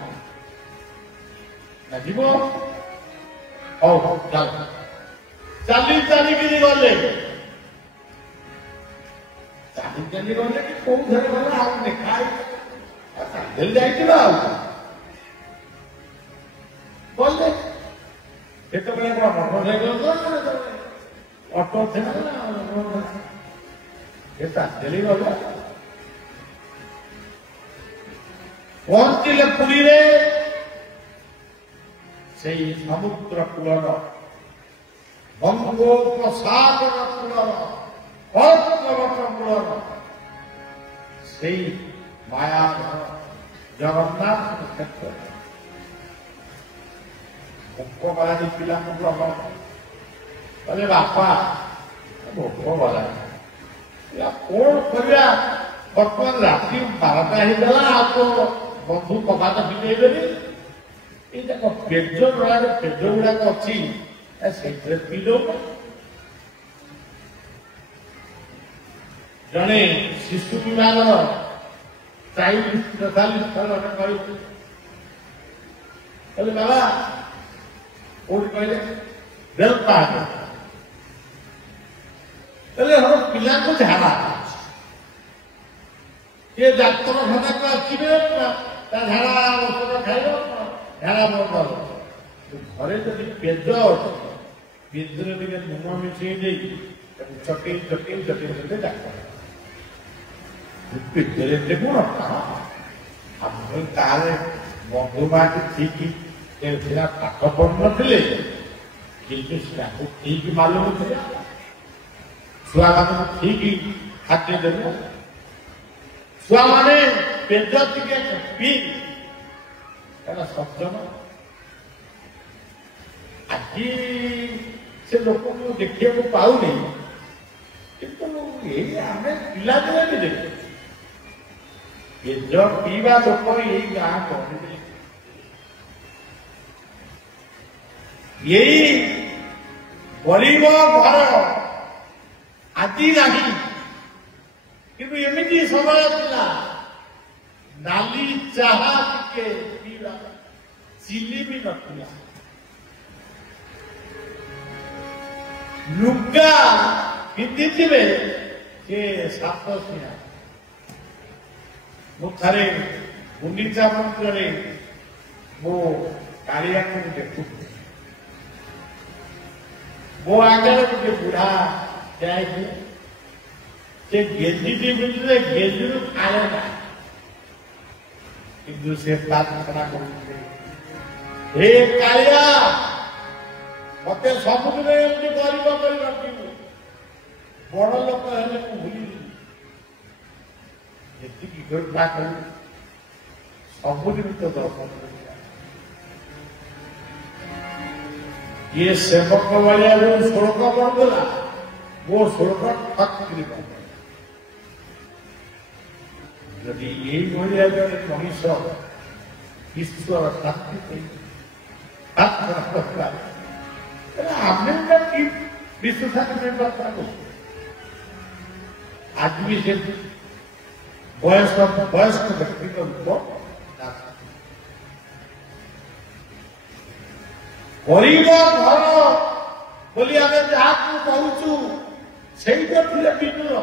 ଯିବ। ହଉ ଚାଲ, ଚାଲି ଚାଲିକିରି ଗଲେ, ଚାଲି ଚାଲି ଗଲେ କି କୋଉଥିରେ ଗଲେ ଆଉ ଦେଖା ଚାଲି ଯାଇଥିବା ଆଉ ଗଲେ। ସେତେବେଳେ କଣ ମୋଟର ସାଇକେଲ ଅଟୋ ଥିଲା ଚାଲି ଗଲେ। ପହଞ୍ଚିଲେ ପୁରୀରେ, ସେଇ ସମୁଦ୍ର କୂଳର ବଙ୍ଗୋପସାଗର କୂଳର ପର୍ବତ କୂଳର ସେଇ ମାୟାଧର ଜଗନ୍ନାଥ କ୍ଷେତ୍ର ଭୋକ ଗଲାଣି ପିଲାଙ୍କୁ ପ୍ରବଳ। କହିଲେ ବାପା ଭୋକ ଗଲାଣି, କଣ କରିବା? ବର୍ତ୍ତମାନ ରାତି 12ଟା ହେଇଗଲା, ଆଉ ତ ବନ୍ଧୁ କବାଟ ଫିଟେଇବେନି। ଏଇ ଯାକ ପେଜ ନଳାରେ ପେଜ ଗୁଡାକ ଅଛି ସେଇଥିରେ ପିଇ ଦଉନ। ଜଣେ ଶିଶୁ ବିଭାଗର ଚାଇଲ୍ଡ ସ୍ପେଶାଲିଷ୍ଟ କହିଲେ ବାବା କୋଉଠି କହିଲେ ଦେବପାହାଡ଼। କହିଲେ ହଁ ପିଲାଙ୍କୁ ଝାଡ଼ା, ସିଏ ଡାକ୍ତରଖାନାକୁ ଆସିବେ, ତା ଝାଡ଼ା ଔଷଧ ଖାଇବ, ଝାଡ଼ା ବନ୍ଦ ହବ। ଘରେ ଯଦି ପେଜ ଅଛି, ପେଜରେ ଟିକେ ଲୁଣ ମିଶେଇ ଦେଇକି ଚଟେଇ ଚଟେଇ ଚଟେଇ ଚଟେଇ ଡାକ୍ତର ପେଜରେ ଏତେ ଗୁଣ ଆପଣ ତାହେଲେ ବନ୍ଧୁବାନ୍ଧବ ଠିକ ଥିଲା, ପାଠ ପଢୁନଥିଲେ କିନ୍ତୁ ତାକୁ ଠିକ ମାଲୁମ ଥିଲା, ଛୁଆମାନଙ୍କୁ ଠିକ ଖାଦ୍ୟ ଦେବେ। ଛୁଆମାନେ ପେଜ ଟିକେ ପିଇ ତାର ସଜ୍ଜନ। ଆଜି ସେ ଲୋକଙ୍କୁ ଦେଖିବାକୁ ପାଉନି, କିନ୍ତୁ ଏଇ ଆମେ ପିଲାଦିନେ ବି ଦେଖୁ ପେଜ ପିଇବା ଲୋକ ଏଇ ଗାଁ ଗହଳିରେ। ଏଇ ଗରିବ ଘର ଆଜି ନାହିଁ, କିନ୍ତୁ ଏମିତି ସମୟ ଥିଲା ନାଲି ଚାହା ଟିକେ ପିଇବା, ଚିନି ବି ନଥିଲା। ଲୁଗା ପିନ୍ଧିଥିବେ ସେ 7 ସିଂହା। ମୁଁ ଥରେ ଗୁଣ୍ଡିଚା ମନ୍ଦିରରେ ମୋ କାଳିଆକୁ ଦେଖୁଥିଲି, ମୋ ଆଗରେ ଗୋଟେ ବୁଢା ଯାଇଥିଲେ, ସେ ଗେଞ୍ଜିଟି ପିନ୍ଧିଲେ ଗେଞ୍ଜିରୁ ଖାଏ ନା, କିନ୍ତୁ ସେ ପ୍ରାର୍ଥନା କରୁଥିଲେ ହେ କାଳିଆ ମତେ ସବୁଦିନ ଏମିତି ଗରିବ କରି ରଖିବୁ, ବଡ ଲୋକ ହେଲେ ମୁଁ ଭୁଲିବି। ଯେତିକି ଘଟଣା କଲି ସବୁଦିନ ତ ଦର୍ଶନ କରିବା। ଇଏ ସେବକ ଭଳିଆ ଯୋଉ ଶ୍ଳୋକ ପଢୁଥିଲା, ମୋ ଶ୍ଳୋକ ଠକ୍କିରି ପଢୁଥିଲା। ଯଦି ଏଇଭଳିଆ ଜଣେ ମଣିଷ ଈଶ୍ୱର ଶାନ୍ତି ଆମେ କି ବିଶ୍ୱ ଶାନ୍ତି କଥା କହୁଛୁ। ଆଜି ବି ସେ ବୟସ୍କ ବ୍ୟକ୍ତିଙ୍କ ରୂପ ଗରିବ ଘର ବୋଲି ଆମେ ଯାହାକୁ କହୁଛୁ ସେଇଟା ଥିଲେ ବିନୁର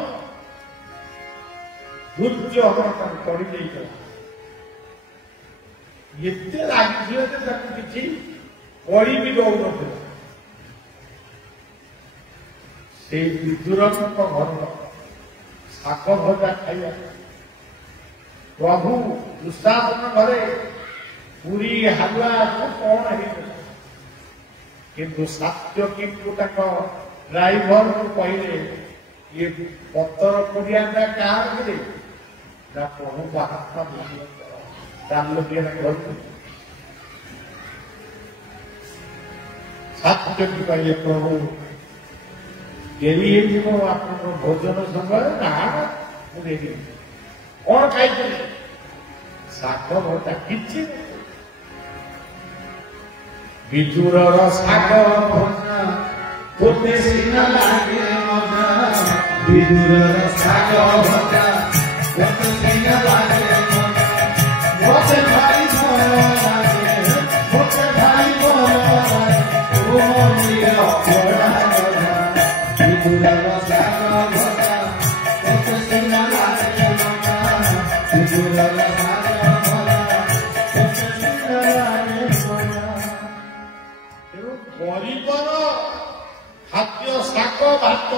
ଧୈର୍ଯ୍ୟ ହବ ତାକୁ ପଡି ଦେଇଥିଲା। ଏତେ ରାଗିଥିଲେ ଯେ ତାକୁ କିଛି ପଡି ବି ଦଉନଥିଲା। ସେଇ ବିଦୁରଙ୍କ ଘର ଶାଗ ଭଜା ଖାଇବା ପ୍ରଭୁ ଦୁଃଶାସନ ଘରେ ପୁରୀ ହାଲୁଆ କଣ ହେଇଥିଲା, କିନ୍ତୁ ସାତ୍ୟକୀଙ୍କୁ ତାଙ୍କ ଡ୍ରାଇଭରକୁ କହିଲେ ଇଏ ପତର ପଡିଆଟା କାହାରେ ନା ପ୍ରଭୁ ମହାତ୍ମା ଚାଲ ଘରକୁ। ସାତ୍ୟକୀ କହିଲେ ପ୍ରଭୁ ଡେରି ହେଇଯିବ ଆପଣଙ୍କ ଭୋଜନ ସମୟ। ନା ମୁଁ ଡେରି କଣ ଖାଇଥିଲି? ଶାଗ ଭଜା କିଛି ବିଦୁରର ଶାଗ ଭଜା ତୋତେ ସିନା ଲାଗେ ମଜା, ବିଦୁରର ଶାଗ ଭଜା ତୋତେ ସିନା ଲାଗେ ମଜା, ମୋତେ ଭାରି ଭଲ ଲାଗେ, ମୋତେ ଭାରି ଭଲ ଲାଗେ, ଓ ମନ୍ଦିର ପୋଡ଼ା ଭଜା, ବିଦୁରର ଶାଗ ଭଜା ତୋତେ ସିନା ଲାଗେ ମଜା, ବିଦୁରର ଶାଗ ଭଜା ତୋତେ ସିନା ଲାଗେ ମଜା। ତେଣୁ ଗରିବର ଖାଦ୍ୟ ଶାଗ ଭାତ,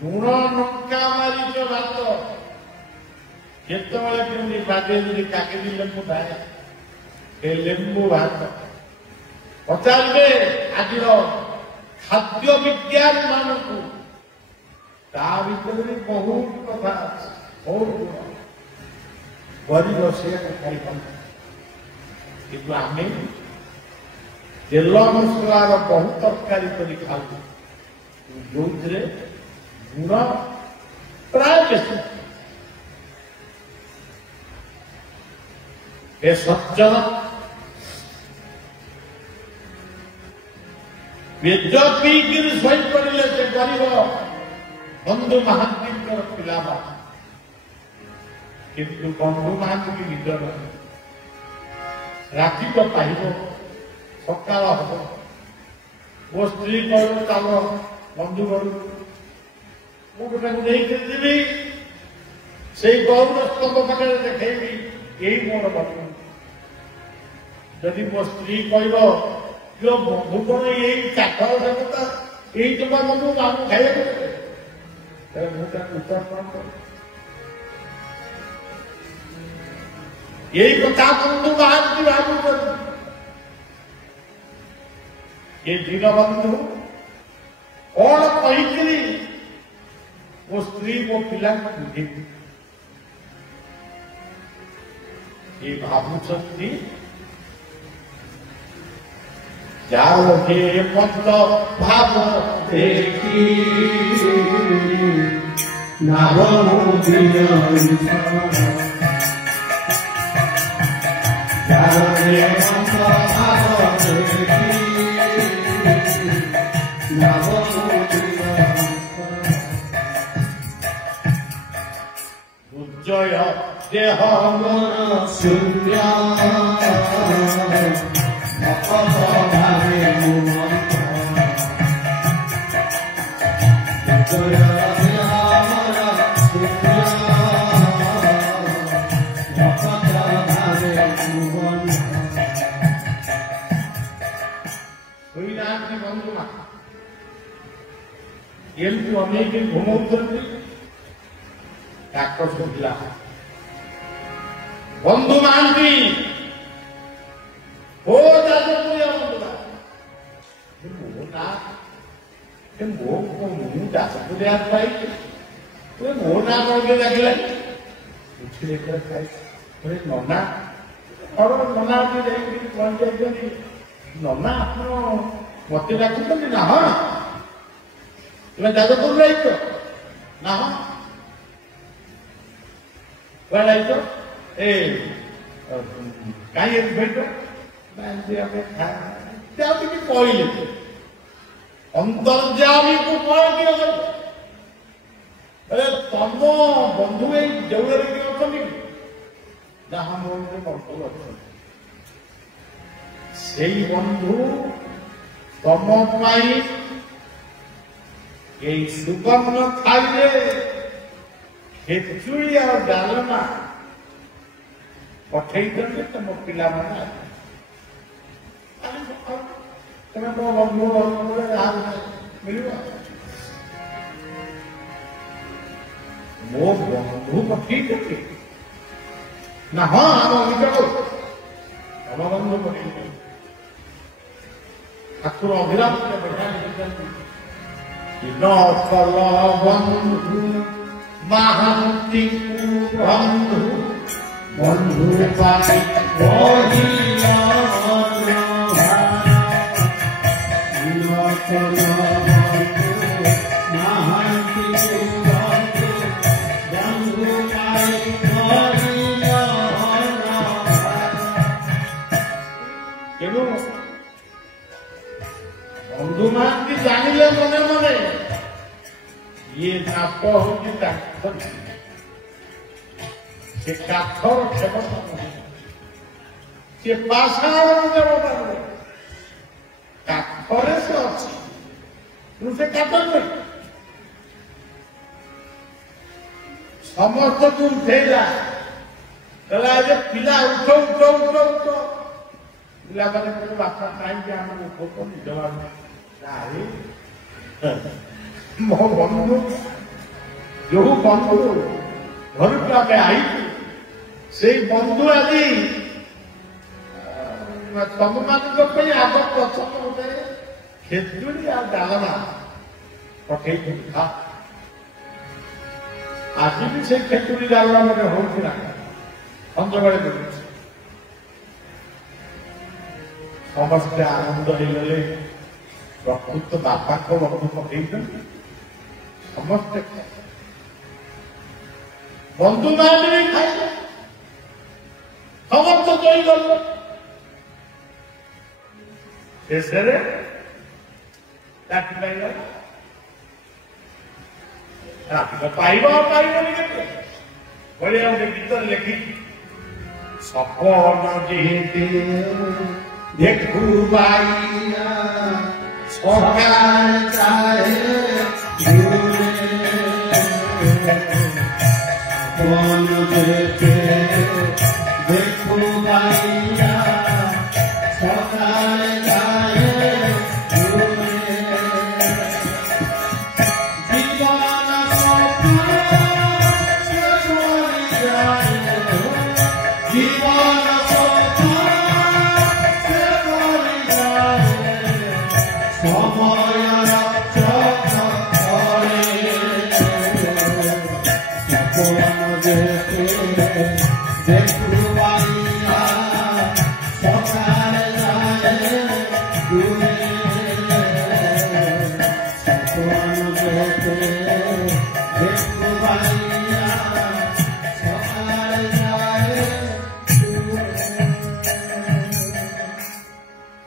ଲୁଣ ଲଙ୍କା ମାରିଛ ଭାତ, କେତେବେଳେ କେମିତି ବାଜେଇ କାକେରି ଲେମ୍ବୁ ଥାଏ ଏ ଲେମ୍ବୁ ଭାତ। ପଚାରିବେ ଆଜିର ଖାଦ୍ୟ ବିଜ୍ଞାନ ମାନଙ୍କୁ, ତା ଭିତରେ ବି ବହୁତ କଥା ଅଛି, ବହୁତ ଗୁଣ। ଗରିବ ସେଇଆକୁ ଖାଇପାରୁଛି, କିନ୍ତୁ ଆମେ ତେଲ ମସଲାର ବହୁ ତରକାରୀ କରି ଖାଉଛୁ, ଯୋଉଥିରେ ଗୁଣ ପ୍ରାୟ ବେଶୀ। ଏ ସଜ୍ଜନ ବେଜ ପିଇକିରି ଶୋଇପଡ଼ିଲେ ସେ ଗରିବ ବନ୍ଧୁ ମହାନ୍ତିଙ୍କର ପିଲାବା, କିନ୍ତୁ ବନ୍ଧୁ ମହାନ୍ତି ନିଜ ରାତି ତ ପାଇବ, ସକାଳ ହବ, ମୋ ସ୍ତ୍ରୀ କହିବ ଚାଲ ବନ୍ଧୁ ଘରକୁ, ମୁଁ ତାକୁ ନେଇକରି ଯିବି, ସେଇ ଗୌର ସ୍ତମ୍ଭ ପାଖରେ ଦେଖେଇବି ଏଇ ମୋର ବନ୍ଧୁ। ଯଦି ମୋ ସ୍ତ୍ରୀ କହିବ ବନ୍ଧୁ କଣ ଏଇ କାଠ ଦେବତା, ଏଇ ଜମା ବନ୍ଧୁ ଆମକୁ ଖାଇବାକୁ ଦେବେ, ମୁଁ ତାକୁ ଉତ୍ତର କଣ କରିବି? ଏଇ କଥା ବନ୍ଧୁ ବାହାରକୁ ଭାବୁଛନ୍ତି। ଏ ଦୀନବନ୍ଧୁ କଣ କହିକିରି ମୋ ସ୍ତ୍ରୀ ମୋ ପିଲାଙ୍କୁ ବୁଝେଇବି? ଏ ଭାବୁଛନ୍ତି ଯାଅ ହେ ମତ ଭାବ ଦେଖି ନାଭ ମୋଦିନ ଯାଅ ହେ ମତ ଭାବ ଦେଖି ନାଭ ମୋଦିନ ଦୁର୍ଜୟ ଦେହ ମନ ଶୂନ୍ୟ ଭକତ ଭାବେ ମନ୍ତ ଜୟ ଦେହ ମନ ଶୂନ୍ୟ ଭକତ ଭାବେ ମନ୍ତ। ଶୋଇନାହାନ୍ତି ବନ୍ଧୁ ମା, ଏମିତି ଅନେକ ଘୁମଉଛନ୍ତି। ଡାକ ଶୁଭିଲା, ବନ୍ଧୁ ମହାନ୍ତି ଓ ଯାଜପୁରିଆ ବନ୍ଧୁ ମୋ ନା ମୁଁ ଯାଜପୁରିଆ ପାଇଛି, ମୋ ନା କଣ କିଏ ଡାକିଲାନି? ଉଠିଲେ ନନା ନନା ଯାଇକି ପହଞ୍ଚାଇଛନ୍ତି, ନନା ଆପଣ ମତେ ଡାକୁଛନ୍ତି ନା? ହଁ ତୁମେ ଯାଜପୁର ଯାଇଛ ନା? ହଁ କୁଆଡେ ଯାଇଛ? ଏ କାହିଁ ଏଠି ଭେଟ ଟିକେ କହିଲେ ଅନ୍ତର୍ଯାମୀକୁ କଣ କିଏ ତମ ବନ୍ଧୁ ଏଇ ଦେଉଳରେ କିଏ ଅଛନ୍ତି କି? ଯାହା ମୋର ବନ୍ଧୁ ଅଛନ୍ତି, সেই বন্ধু তম পাই এই সুবর্ণ থাইলে খেচুড়ি আর ডালমা ପଠେଇ ଦିଅନ୍ତି ତମ ପିଲାମାନେ ତମେ ତମ ବନ୍ଧୁ ମିଳିବ ମୋ ବନ୍ଧୁ ପଠେଇଛନ୍ତି ନା ହଁ ଆମ ନିକଟ ତମ ବନ୍ଧୁ ପଠେଇଛନ୍ତି ଠାକୁର ଅଭିରାମ ବଢିଆ ଲେଖିଛନ୍ତି ନ କଲ ବନ୍ଧୁ ମହାନ୍ତି ବନ୍ଧୁ বন্ধু পাই ତେଣୁ ବନ୍ଧୁ ମହାନ୍ତି ଜାଣିଲେ ମନେ ମନେ ଇଏ ନାପ ହଉଛି ତାଙ୍କ ସେ କାଠର କ୍ଷମତା ନୁହେଁ ସେ ପାଷାଣର ଦେବତା ନୁହେଁ କାଠରେ ସେ ଅଛି କିନ୍ତୁ ସେ କାଠ ନୁହେଁ ସମସ୍ତଙ୍କୁ ଉଠେଇଲା କହିଲା ଯେ ପିଲା ଉଠ ଉଠ ଉଠ ଉଠ ପିଲାମାନେ କହିଲେ ବାପା କାହିଁକି ଆମକୁ ଉଠଉଛନ୍ତି ଜବାବ ନାହିଁ ମୋ ବନ୍ଧୁ ଯୋଉ ବନ୍ଧୁ ଘରକୁ ଆମେ ଆଇଛୁ ସେଇ ବନ୍ଧୁ ଆଜି ତମମାନଙ୍କ ପାଇଁ ଆଗ ପ୍ରଥମ ଗୋଟେ ଖେଚୁଡି ଆଉ ଡାଲମା ପଠେଇଛନ୍ତି ଖା ଆଜି ବି ସେଇ ଖେଚୁଡି ଡାଲମା ଗୋଟେ ହଉଛି ନା ସଞ୍ଜବେଳେ ମିଳୁଛି ସମସ୍ତେ ଆନନ୍ଦ ହେଇଗଲେ ପ୍ରକୃତ ବାପାଙ୍କ ବନ୍ଧୁ ପଠେଇଛନ୍ତି ସମସ୍ତେ ବନ୍ଧୁମାନେ ବି ଖାଇଲେ ସମସ୍ତେ ଦେଇଗଲେ ଶେଷରେ ରାତି ପାଇଗଲା ରାତିକ ପାଇବ ପାଇବନି କେତେ ବଢିଆ ଗୋଟେ ଗୀତରେ ଲେଖିଛି ସପନ ଯେହେତେ ଦେଖୁ ବାଇଆ ସକାଳ ଚାଏ देखो बाइया सकाल जाए जीवन जीवन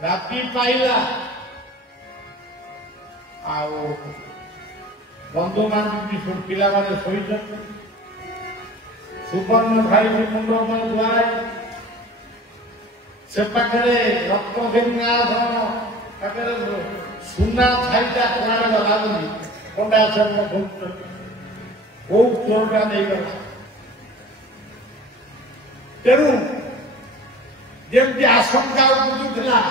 ରାତି ପାଇଲା ଆଉ ବନ୍ଧୁମାନେ ପିଲାମାନେ ଶୋଇଛନ୍ତି ସୁବର୍ଣ୍ଣ ଖାଇକି ମୁଣ୍ଡ ଉପରେ ଧୁଆଇ ସେ ପାଖରେ ରକ୍ତସିଂହାସନ ପାଖରେ ସୁନା ଛାଇଟା କୁଆଡେ ଗଲା ବୋଲି ପଣ୍ଡା ଆଚାର୍ଯ୍ୟ କହୁଛନ୍ତି କୋଉ ଚୋରଟା ନେଇଗଲା ତେଣୁ ଯେମିତି ଆଶଙ୍କା ଉପୁଜୁଥିଲା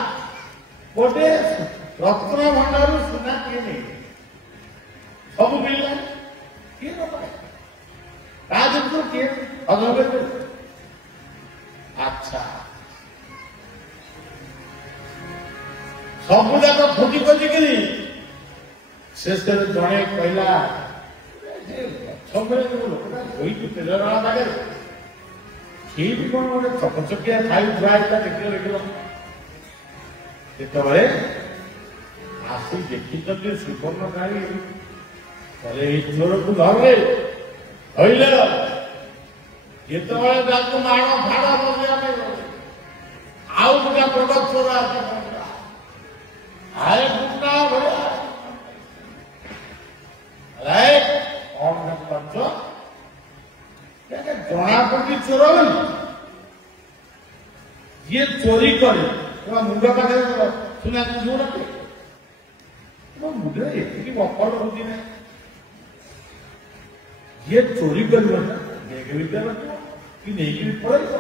ଗୋଟେ ରତ୍ନ ଭଣ୍ଡାରରୁ ସୁନା କିଏ ନେଇ ସବୁ ମିଳିଲା କିଏ ନବ ତା ଯୋଗୁଁ କିଏ ଅଧବେ ଆଚ୍ଛା ସବୁ ଯାକ ଖୋଜି ଖୋଜିକିରି ଶେଷରେ ଜଣେ କହିଲା ସବୁବେଳେ ଯୋଉ ଲୋକଟା ଶୋଇଛି ତେଜରାଳା ପାଖରେ ସିଏ ବି କଣ ଗୋଟେ ଚକଚକିଆ ଖାଇ ଧୁଆ ହେଇଥିଲା ଦେଖିଲ ଯେତେବେଳେ ଆସି ଦେଖିଛନ୍ତି ସୁବର୍ଣ୍ଣ କାଳୀ କହିଲେ ଏଇ ଚୋରକୁ ଧରେ କହିଲେ ଯେତେବେଳେ ତାକୁ ମାଣ ଫାଡ଼ ବସିବା ପାଇଁ ଆଉ ଗୋଟେ ବଡ ଚୋର ଆସି ପହଞ୍ଚିଲା ଆଏ କୁଟା ଭଳିଆ କଣ କରୁଛ ଜଣା ପଡୁଛି ଚୋର ବୋଲି ଯିଏ ଚୋରି କରେ ମୁଣ୍ଡ ପାଖରେ ସୁନା ଯୋଉ ମୁଣ୍ଡରେ ଏତିକି ବଫଳ ହଉଛି ନା ଯିଏ ଚୋରି କରିବ ନା ବେଗ ଭିତରେ ରଖିବ କି ନେଇକିରି ପଳେଇବ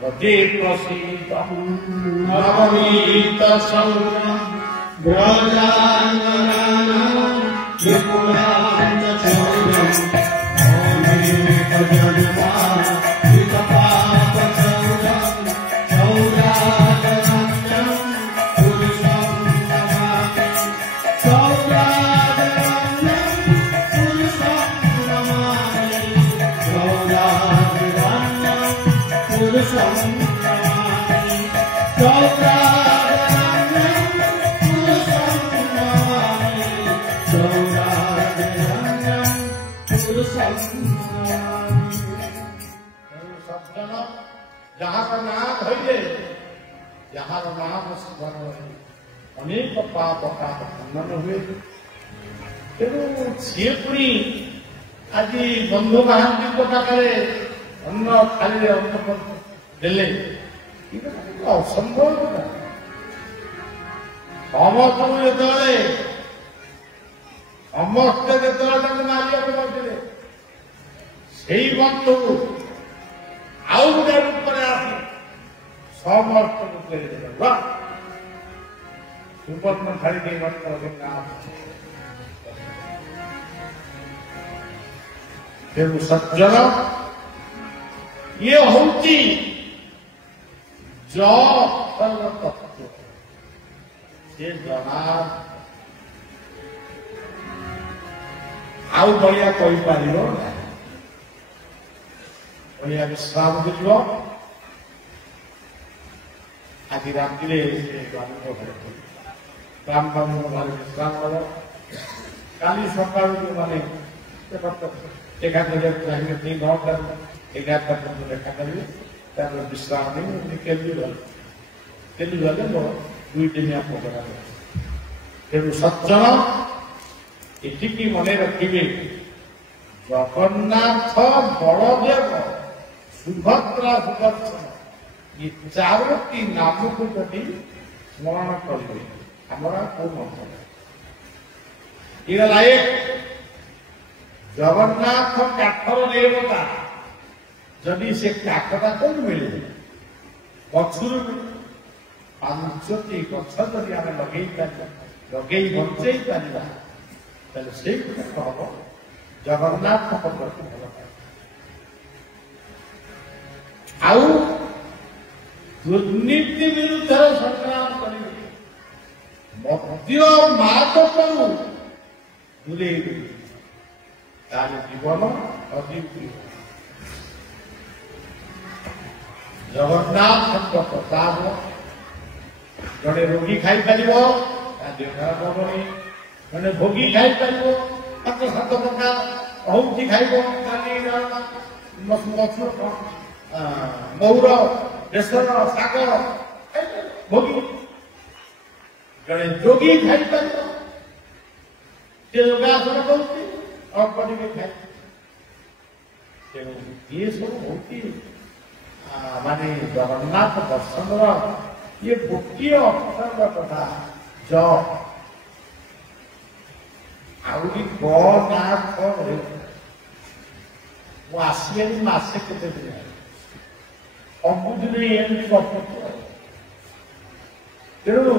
ଗଜେ ପ୍ରସିଦ୍ଧ ନବନୀତ ସୌର ବ୍ରଜାଙ୍ଗନା ବିପୁଳାନ୍ତ ଚୌରମ୍ ଅନେକ ଜନ୍ମା ବିତପାପ ଚୌରମ୍ ଚୌରାଜରଣ୍ୟମ୍ ପୁରୁଷಂ ନମାମି ଚୌରାଜରଣ୍ୟମ୍ ପୁରୁଷಂ ନମାମି ଚୌରାଜରଣ୍ୟମ୍ पुरुषं नमामि चौराजरण्यं पुरुषं नमामि चौराजरण्यं पुरुषं नमामि सज्जन ଯାହାର ନାଁ ଧରିଲେ ଯାହାର ନାମ ସ୍ମରଣ ଅନେକ ପାପ ଖଣ୍ଡନ ହୁଏ ତେଣୁ ସିଏ ପୁଣି ଆଜି ବନ୍ଧୁ ମହାନ୍ତିଙ୍କ ପାଖରେ ଅନ୍ନ ଥାଳିରେ ଅନ୍ନ ଦେଲେ ଅସମ୍ଭବ କଥା ସମସ୍ତଙ୍କୁ ଯେତେବେଳେ ସମସ୍ତେ ଯେତେବେଳେ ତାଙ୍କୁ ମାରିବାକୁ ଯାଉଥିଲେ ସେଇ ବନ୍ଧୁ ଆଉ ଗୋଟେ ରୂପରେ ଆସି ସମସ୍ତଙ୍କୁ ଫେରିଦେଲେ ସୁବର୍ଣ୍ଣ ଥାଳି ଦେଇ ମାତ୍ର ତେଣୁ ସଜ୍ଜନ ये होती तत्व से जना आउ बढ़िया कही पार बढ़िया विश्राम कर आज राति राम बाबू मारे विश्राम कल काली सका माने देखा चाहिए 9टा 11टा पर्यंत देखा करेंगे तार विश्राम नहीं केली गले मोर 2 दिनिया प्रोग्राम तेणु सज्जन एटिकी मन रखिए जगन्नाथ बलदेव सुभद्रा सुदर्शन ये 4टी नाम को जदि स्मरण करेंगे हमारा को मंत्र ये जगन्नाथ काठर देवता जदि से काठटा कौन मिले गचर 5टी गछ जदि आम लगे बंचे पार से हम जगन्नाथ प्रति भल आउ दुर्नीति विरुद्ध संग्राम करेंगे मद्य मादक दूरे तार जीवन अजीब जगन्नाथ प्रसाद जड़े रोगी खाई पार देह खराब हेनी जड़े भोगी खाई पार 5-7 टका हौची खाइब मौर बेसर शाग भोगी जड़े जोगी खाई पार योगासन कर खाए तेणु ये सब हूँ माने जगन्नाथ दर्शन ये गोटे अक्षर कथा ज आउरी गनाथ आसिए मसे के सबुदिन एमती गप तेणु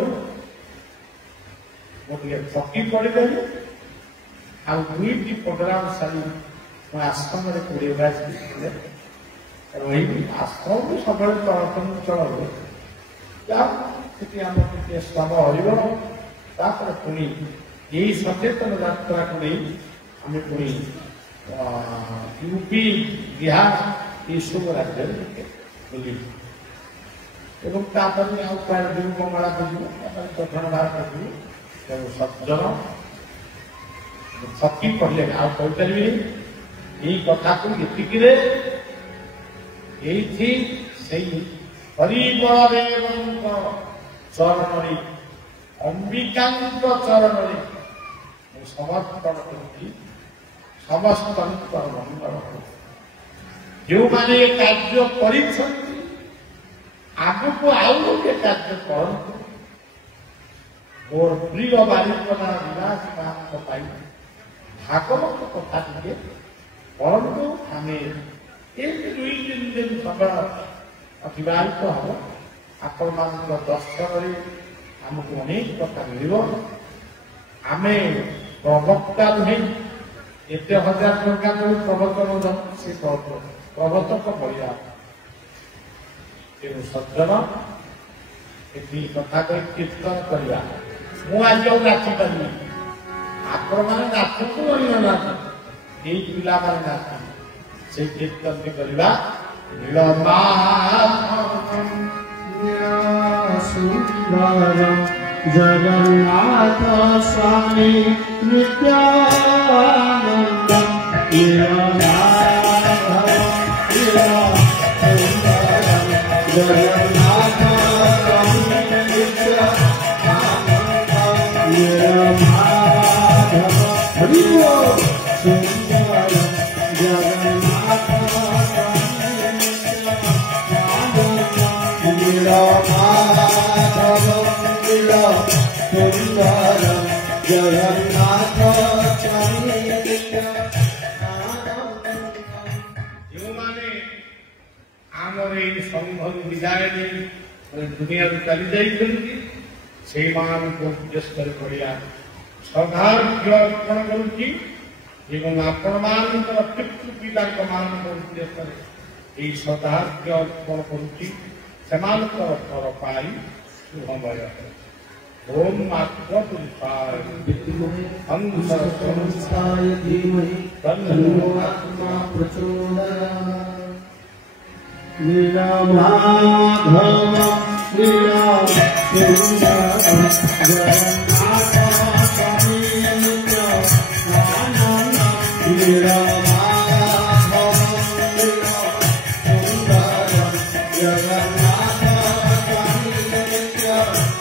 गोटे थकी पड़गली आ 2टी प्रोग्राम सारी आश्रम 20 बैच रही आश्रम भी सब चल श्रम हर पुणी यही सचेतन यात्रा को नहीं आम पुणी यूपी बिहार ये सब राज्य बुली प्राय बंगाला बुझे दक्षिण भारत बुझे तेणु सज्जन थकी पड़े आईपारि यही कथा को ये हरिबलदेव चरण अंबिका चरण समर्पण कर समस्त मंगल जो माने कार्य ଆଗକୁ ଆଉ ଗୋଟେ କାର୍ଯ୍ୟ କରନ୍ତୁ। ମୋର ପ୍ରିୟ ବାରିକନା ବିଳାସ ମାନଙ୍କ ପାଇଁ ଭାଗବତ କଥା ଟିକେ ପରନ୍ତୁ। ଆମେ ଏମିତି 2-3 ଦିନ ସମୟ ଅତିବାହିତ ହବ। ଆପଣମାନଙ୍କ ଦର୍ଶନରେ ଆମକୁ ଅନେକ କଥା ମିଳିବ। ଆମେ ପ୍ରବକ୍ତା ନୁହେଁ, ଏତେ 1000 ଟଙ୍କା ଦେଉ ପ୍ରବଚନ ଦଉ, ସେ ପ୍ରବଚକ ଭଳିଆ। ତେଣୁ ସଜ୍ଜନ ଏତିକି କଥା କହି କୀର୍ତ୍ତନ କରିବା। ମୁଁ ଆଜି ଆଉ ନାଚିପାରିବି, ଆପଣମାନେ ନାଚନ୍ତୁ ରହିବ ନାଚ, ଏଇ ପିଲାମାନେ ନାଚନ୍ତି, ସେଇ କୀର୍ତ୍ତନଟି କରିବା। ସୁନ୍ଦର ଜଗନ୍ନାଥ ସ୍ୱାମୀ ନିତ୍ୟାନନ୍ଦ ଜଗନ୍ନାଥ ଯେଉଁମାନେ ଆମର ଏଇ ସଂଘରୁ ବିଦାୟ ନେଇ ଦୁନିଆରୁ ଚାଲି ଯାଇଛନ୍ତି ସେଇମାନଙ୍କୁ ଉଦ୍ଦେଶ୍ୟ କରି ପଡ଼ିଆ ଶ୍ରଦ୍ଧାର୍ଘ୍ୟ ଅର୍ପଣ କରୁଛି ଏବଂ ଆପଣମାନଙ୍କର ପିତୃପିତାଙ୍କ ମାନଙ୍କ ଉଦ୍ଦେଶ୍ୟରେ ଏହି ଶ୍ରଦ୍ଧାର୍ଘ୍ୟ ଅର୍ପଣ କରୁଛି। ସେମାନଙ୍କର ଫଳ ପାଇ ଶୁଭମୟ। ओम मातृपुरुषाय विद्महे अंशस्वरूपाय धीमहि तन्नो आत्मा प्रचोदयात्। लीला माधव लीला सुंदर जगन्नाथ स्वामी नित्यानंद। लीला माधव लीला सुंदर जगन्नाथ स्वामी नित्यानंद।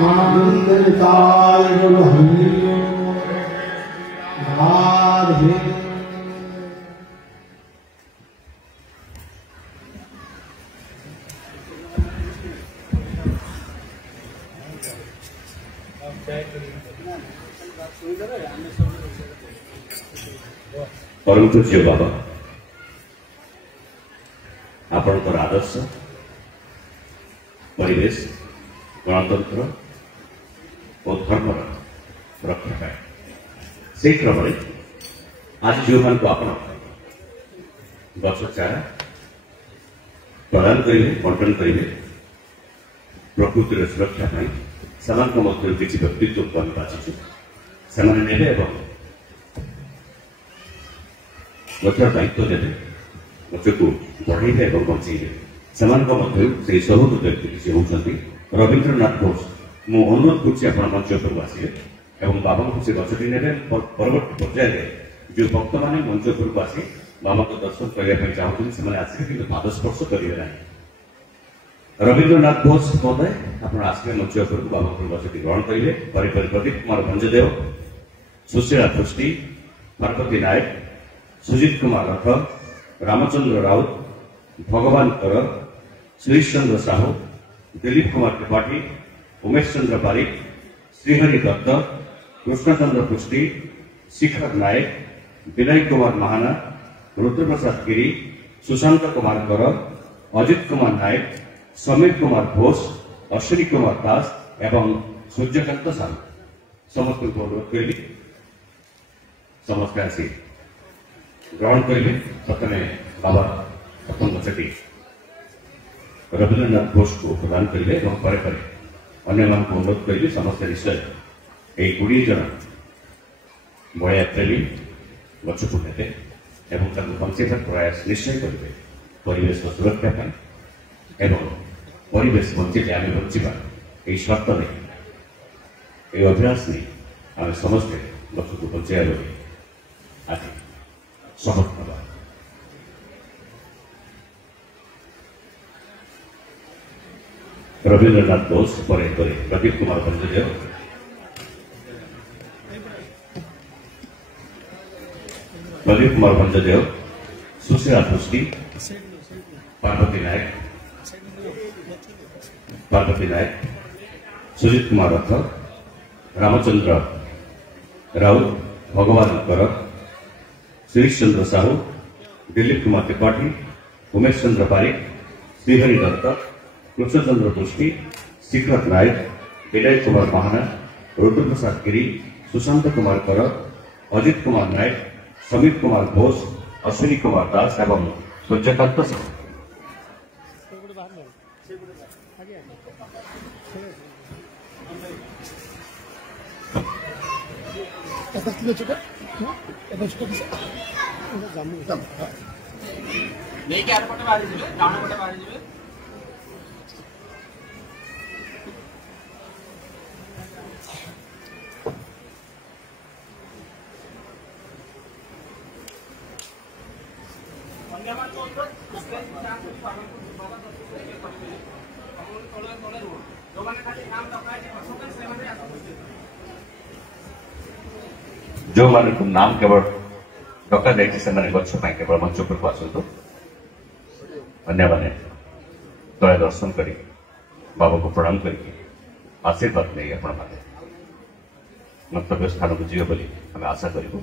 मंगलताय गुरु हरि राधे। परम पूज्य बाबा आपणकर आदर्श परिवेश गणतंत्र और धर्म रक्षा पाए से क्रम आज जो मान को आप गछ चारा प्रदान करेंगे बंटन करेंगे प्रकृतिर सुरक्षा से किसी व्यक्तित्व बन बाची से गचर दायित्व देते गच को बढ़े और बचेबे से सबुत व्यक्ति किसी होती रवींद्रनाथ घोष मु अनुरोध कर मंच उपरक आसे और बाबा को से गचटी ने परवर्त पर्यायर जो भक्त मैंने मंच उपरक आसी बाबा को दर्शन करने चाहते हैं आसिक पादस्पर्श करेंगे ना। रवींद्रनाथ घोष महोदय आप आसिक मंच उपरक बाबा को गचटी ग्रहण करेंगे। प्रदीप कुमार भंजदेव सुशीला पृष्टि पार्वती नायक सुजित कुमार रथ रामचंद्र राउत भगवान कर सुरेश चंद्र साहू दिलीप कुमार त्रिपाठी उमेश चंद्र पारिक श्रीहरि दत्त कृष्णचंद्र पृष्टि शिखर नायक विनय कुमार महाना रुद्रप्रसाद गिरी सुशांत कुमार कर अजित कुमार नायक समीर कुमार घोष अश्विनी कुमार दास एवं सूर्यकांत साहू समस्त को अनुरोध करी समस्त आसी ग्रहण करेंगे। प्रथम बाबा प्रथम गचटी रवींद्रनाथ घोष को प्रदान करेंगे और अन्य मान अनुरोध करेंगे समस्त निश्चय यही 20 जन बया प्रेमी गच को नेते बंचेबा प्रयास निश्चय करेंगे परिवेश सुरक्षा परिवेश बंचे आम बचा यही शर्त नहीं ये अभ्यास नहीं आम समस्ते गच को बचाइबा आज समर्थ रवींद्रनाथ घोष पर प्रदीप कुमार भंजदेव सुशीला पृष्टि पार्वती नायक सुजित कुमार रथ रामचंद्र राउत भगवान कर श्रीश चंद्र साहू दिलीप कुमार त्रिपाठी उमेश चंद्र पारिक श्रीहरि दत्त कृष्णचंद्र पृष्टि शिखर नायक विनय कुमार महाना रुद्रप्रसाद गिरी सुशांत कुमार कर अजित कुमार नायक समीर कुमार घोष अश्विनी कुमार दास एवं सूर्यकांत साहू लेके आठ पटे बाहरी जिबे डाउन पटे बाहरी जिबे अन्यमान तो उसके चांस पालन को बाबा दर्शन करके पड़े हम तोले तोले लोगों ने खाली नाम दबाए कि बसों के सेवा में आता जो मान नाम केवल डका देखिए से गच केवल मंच उपरक आसतु अन्य मैंने तले दर्शन कर बाबा को प्रणाम करके आशीर्वाद नहीं आपण गंतव्य स्थान को जीवे बोली आम आशा करूँ।